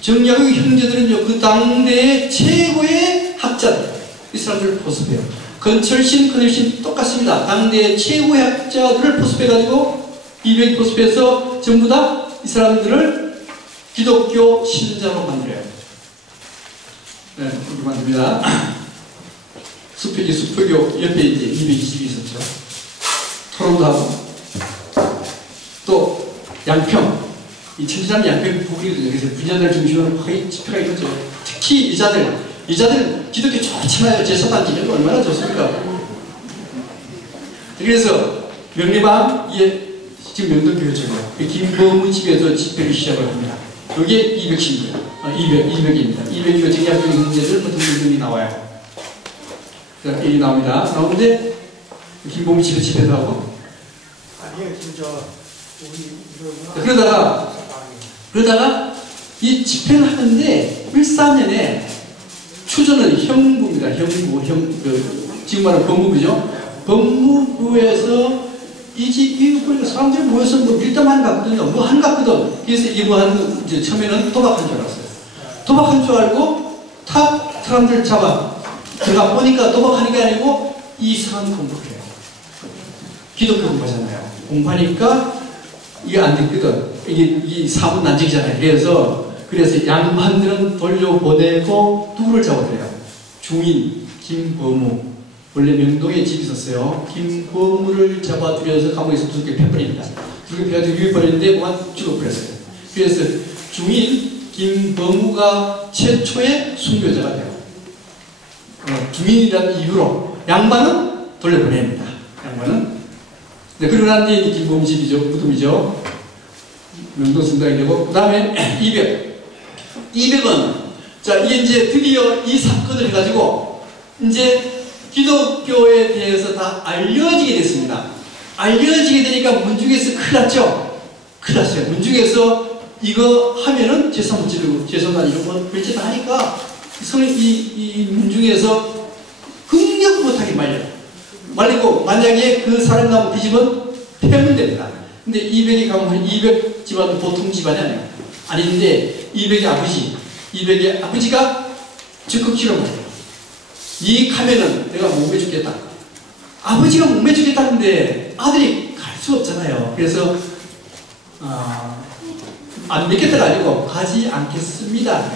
정약용 형제들은요, 그 당대의 최고의 학자들, 이 사람들을 포섭해요. 건설신 똑같습니다. 당대의 최고의 학자들을 포섭해가지고 200이 포섭해서 전부 다 이 사람들을 기독교 신자로 만들어요. 네, 그렇게 만듭니다. 수표교 옆에 이제 220이 있었죠. 토론도 하고, 또 양평, 이 천지남 양평 부분이거든요. 그래서 분야들 중심으로 거의 집회가 이거죠. 특히 여자들 기독교 좋잖아요. 제사단 지내는 얼마나 좋습니까? 그래서 명리방, 이게 지금 명동교회잖아요. 김범우 집에서 집회를 시작을 합니다. 이게 200입니다. 200입니다. 정약용 형제들 같은 분들이 나와요. 자, 여기 나옵니다. 나오는데 김범우 집에도 하고. 아니요, 진짜 그러다가 이 집회를 하는데 14년에 추조는 형부입니다. 지금 말하는 법무부죠. 법무부에서 이거 사람들이 모여서 밀담하는 것 같거든요. 하는 것 같거든. 그래서 이제 처음에는 도박한 줄 알았어요. 도박한 줄 알고 탁 사람들 잡아 들어가 보니까 도박하는 게 아니고 이상한 공부를 해요. 기독교 공부하잖아요. 공부하니까 이게 안 됐거든. 이게 사문 난직이잖아요. 그래서 양반들은 돌려보내고 누구를 잡아들여요? 중인 김범우. 원래 명동에 집이 있었어요. 김범우를 잡아들여서 감옥에서 두들겨 패버립니다. 두들겨 패가지고 위에 버렸는데 그만 죽어버렸어요. 그래서 중인 김범우가 최초의 순교자가 돼요. 중인이라는 이유로 양반은 돌려보냅니다. 양반은. 네, 그러고 난 뒤에 김범우 집이죠. 무덤이죠. 명동 성당이 되고, 그 다음에 200은 자, 이게 이제 드디어 이 사건을 해가지고 이제 기독교에 대해서 다 알려지게 됐습니다. 알려지게 되니까 문중에서 큰일 났죠? 큰일 났어요. 문중에서 이거 하면은 제사 못 지르고, 제사나 이런 건 별짓 다 하니까 이 문중에서 극력 못하게 말리고, 만약에 그 사람 나무 뒤집은 패면 됩니다. 근데 200이 가면 200 집안은 보통 집안이 아니에요. 아닌데, 200의 아버지가 적극 싫어해요. 이 가면은 내가 몸에 죽겠다. 아버지가 몸에 죽겠다는데 아들이 갈 수 없잖아요. 그래서 안 믿겠다가 아니고 가지 않겠습니다.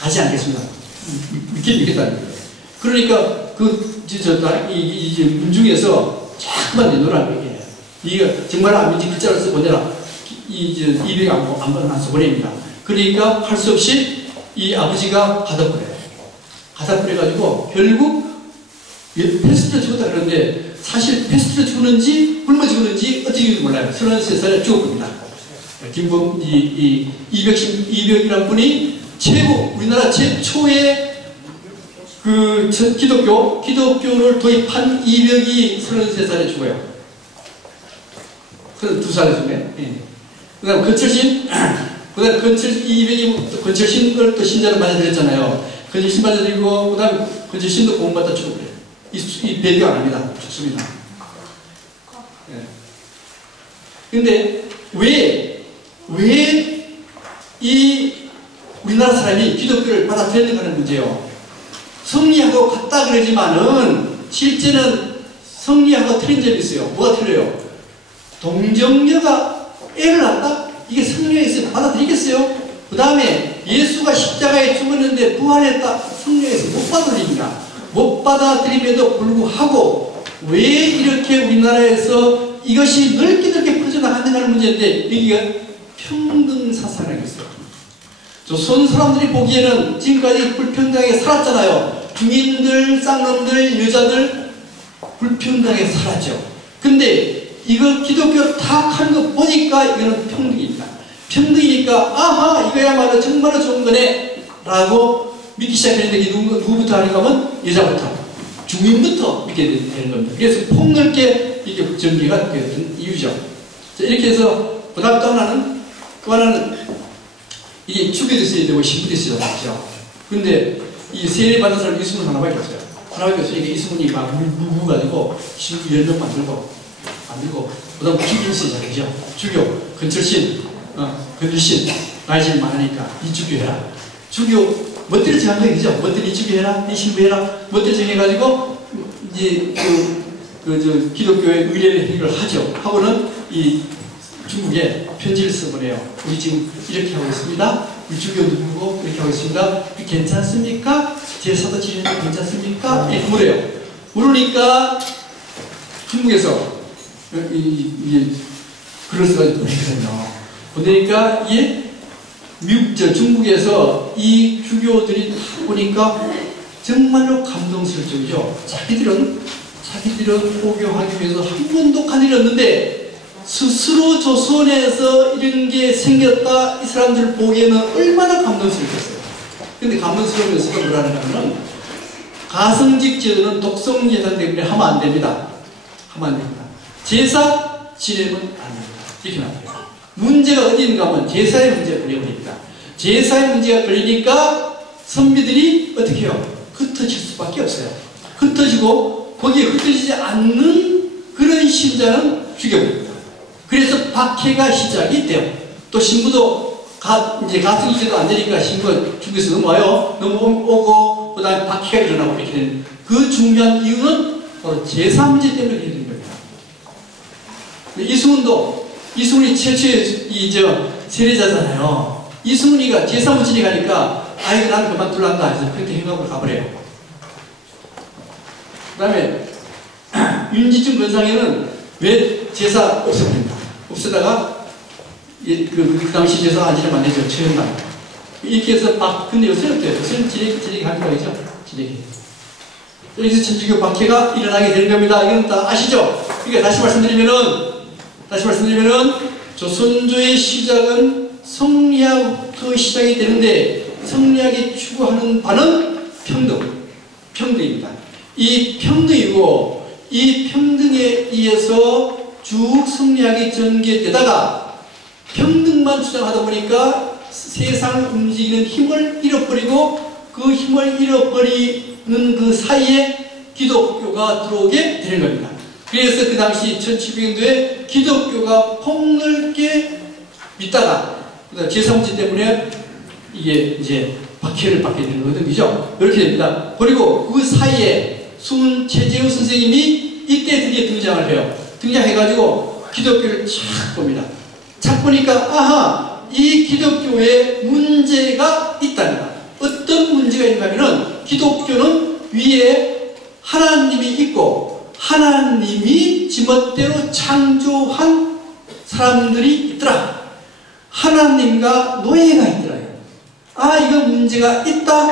가지 않겠습니다. 믿겠다는 거예요. 그러니까 이제 문중에서 자꾸만 내놓으라는 거예요. 이거 정말 안 믿지 글자를 써보내라. 이제 200 안 써보냅니다. 그러니까 할 수 없이 이 아버지가 받아버려요. 받아버려가지고 결국 패스트를 죽었다 그러는데 사실 패스트를 죽었는지 굶어 죽었는지 어떻게 죽었는지 몰라요. 33살에 죽었습니다. 김범 200이라는 분이 우리나라 최초의 그 기독교를 도입한 200이 33살에 죽어요. 32살에 죽네. 그 다음 건철신 그 다음에 건철신을 또 신자를 맞아들였잖아요. 건철신 맞아들이고, 그 다음에 건철신도 공부받다 죽어버려요. 이 배교 안 합니다. 죽습니다. 근데 왜 이 우리나라 사람이 기독교를 받아들였는가 하는 문제예요. 성리하고 같다 그러지만은 실제는 성리하고 틀린 점이 있어요. 뭐가 틀려요? 동정녀가 애를 낳았다? 이게 성령에서 받아들이겠어요? 그 다음에 예수가 십자가에 죽었는데 부활했다? 성령에서 못 받아들입니다. 못 받아들임에도 불구하고 왜 이렇게 우리나라에서 이것이 넓게 퍼져나가는가 하는 문제인데, 여기가 평등 사상이 있어요. 조선 사람들이 보기에는 지금까지 불평등하게 살았잖아요. 중인들, 쌍놈들, 여자들 불평등하게 살았죠. 근데 이거 기독교 다 하는 거 보니까 이거는 평등입니다. 평등이니까 아하 이거야말로 정말로 좋은 거네 라고 믿기 시작했는데, 누구부터 하는가 하면 여자부터, 중인부터 믿게 되는 겁니다. 그래서 폭넓게 이게 전개가 되는 이유죠. 자, 이렇게 해서 그 다음 또 하나는 이게 죽여도 있어야 되고 신분도 있어야 되죠. 근데 이 세례 받은 사람 이수문 하나밖에 없어요. 하나밖에 없으니까 이수문이 막 가지고 신분 10명 만들고 그 다음 죽여 있어야 되죠. 주교, 건철신, 건주신 나이 제일 많으니까 이 주교해라. 주교 멋대로 정한 거죠. 멋대로 이 주교해라, 이 신부해라, 멋대로 정해가지고 이제 기독교의 의례를 해결하죠. 하고는 이 중국에 편지를 써보내요. 우리 지금 이렇게 하고 있습니다. 우리 주교 누구고 이렇게 하고 있습니다. 괜찮습니까? 제사도 지내는 괜찮습니까? 이렇게 물어요. 물으니까 중국에서 이게 글을 써가지고 보내거든요. 보내니까 이게 중국에서 이 주교들이 다 보니까 정말로 감동스럽죠. 자기들은 포교하기 위해서 한 번도 간일이 없는데 스스로 조선에서 이런 게 생겼다, 이 사람들 보기에는 얼마나 감동스럽겠어요. 근데 감동스러우면서도 뭐라는 하면은 가성직 제도는 독성 예산 때문에 하면 안 됩니다. 제사 지내면 안 됩니다. 이렇게 나와요. 문제가 어디 있는가 하면 제사의 문제가 걸려버립니다. 제사의 문제가 걸리니까 선비들이 어떻게 해요? 흩어질 수밖에 없어요. 흩어지고 거기에 흩어지지 않는 그런 신자는 죽여버립니다. 그래서 박해가 시작이 돼요. 또 신부도 이제 가승제도 안 되니까 신부가 중국에서 넘어와요. 넘어오고 그 다음에 박해가 일어나고 이렇게 되는 그 중요한 이유는 바로 제사 문제 때문에 이렇게 된 겁니다. 이승훈이 최초의 세례자잖아요. 이승훈이가 제사 문제에 가니까 아이고 난 그만둘란다 해서 그렇게 행각으로 가버려요. 그 다음에 윤지충 건상에는 왜 제사 없애버립니다. 없애다가 그 당시 제사 안지를 만들죠. 최현당 이렇게 해서 근데 요새는 어때요? 요새는 진액이 하는 거죠. 진액이. 여기서 천주교 박해가 일어나게 되는 겁니다. 이건 다 아시죠? 그러니까 다시 말씀드리면은 조선조의 시작은 성리학부터 시작이 되는데, 성리학이 추구하는 바는 평등입니다. 이 평등이고, 이 평등에 의해서 쭉 성리학이 전개되다가 평등만 주장하다 보니까 세상을 움직이는 힘을 잃어버리고, 그 힘을 잃어버리는 그 사이에 기독교가 들어오게 되는 겁니다. 그래서 그 당시 1700년도에 기독교가 폭넓게 믿다가 제사 문제 때문에 이게 이제 박해를 받게 되는 거거든요. 그죠? 이렇게 됩니다. 그리고 그 사이에 최재우 선생님이 이때 드디어 등장을 해요. 등장해가지고 기독교를 착 봅니다. 착 보니까 아하, 이 기독교에 문제가 있답니다. 어떤 문제가 있는가 하면은 기독교는 위에 하나님이 있고 하나님이 지멋대로 창조한 사람들이 있더라. 하나님과 노예가 있더라. 이거 문제가 있다.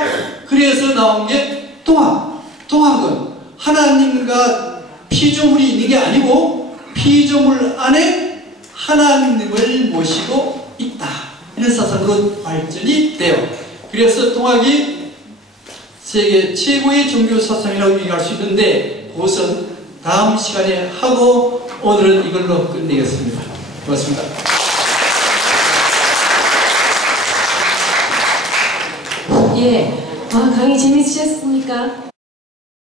그래서 나온 게 동학. 동학은 하나님과 피조물이 있는 게 아니고 피조물 안에 하나님을 모시고 있다. 이런 사상으로 발전이 돼요. 그래서 동학이 세계 최고의 종교 사상이라고 얘기할 수 있는데, 그것은 다음 시간에 하고 오늘은 이걸로 끝내겠습니다. 고맙습니다. 강의 재밌으셨습니까?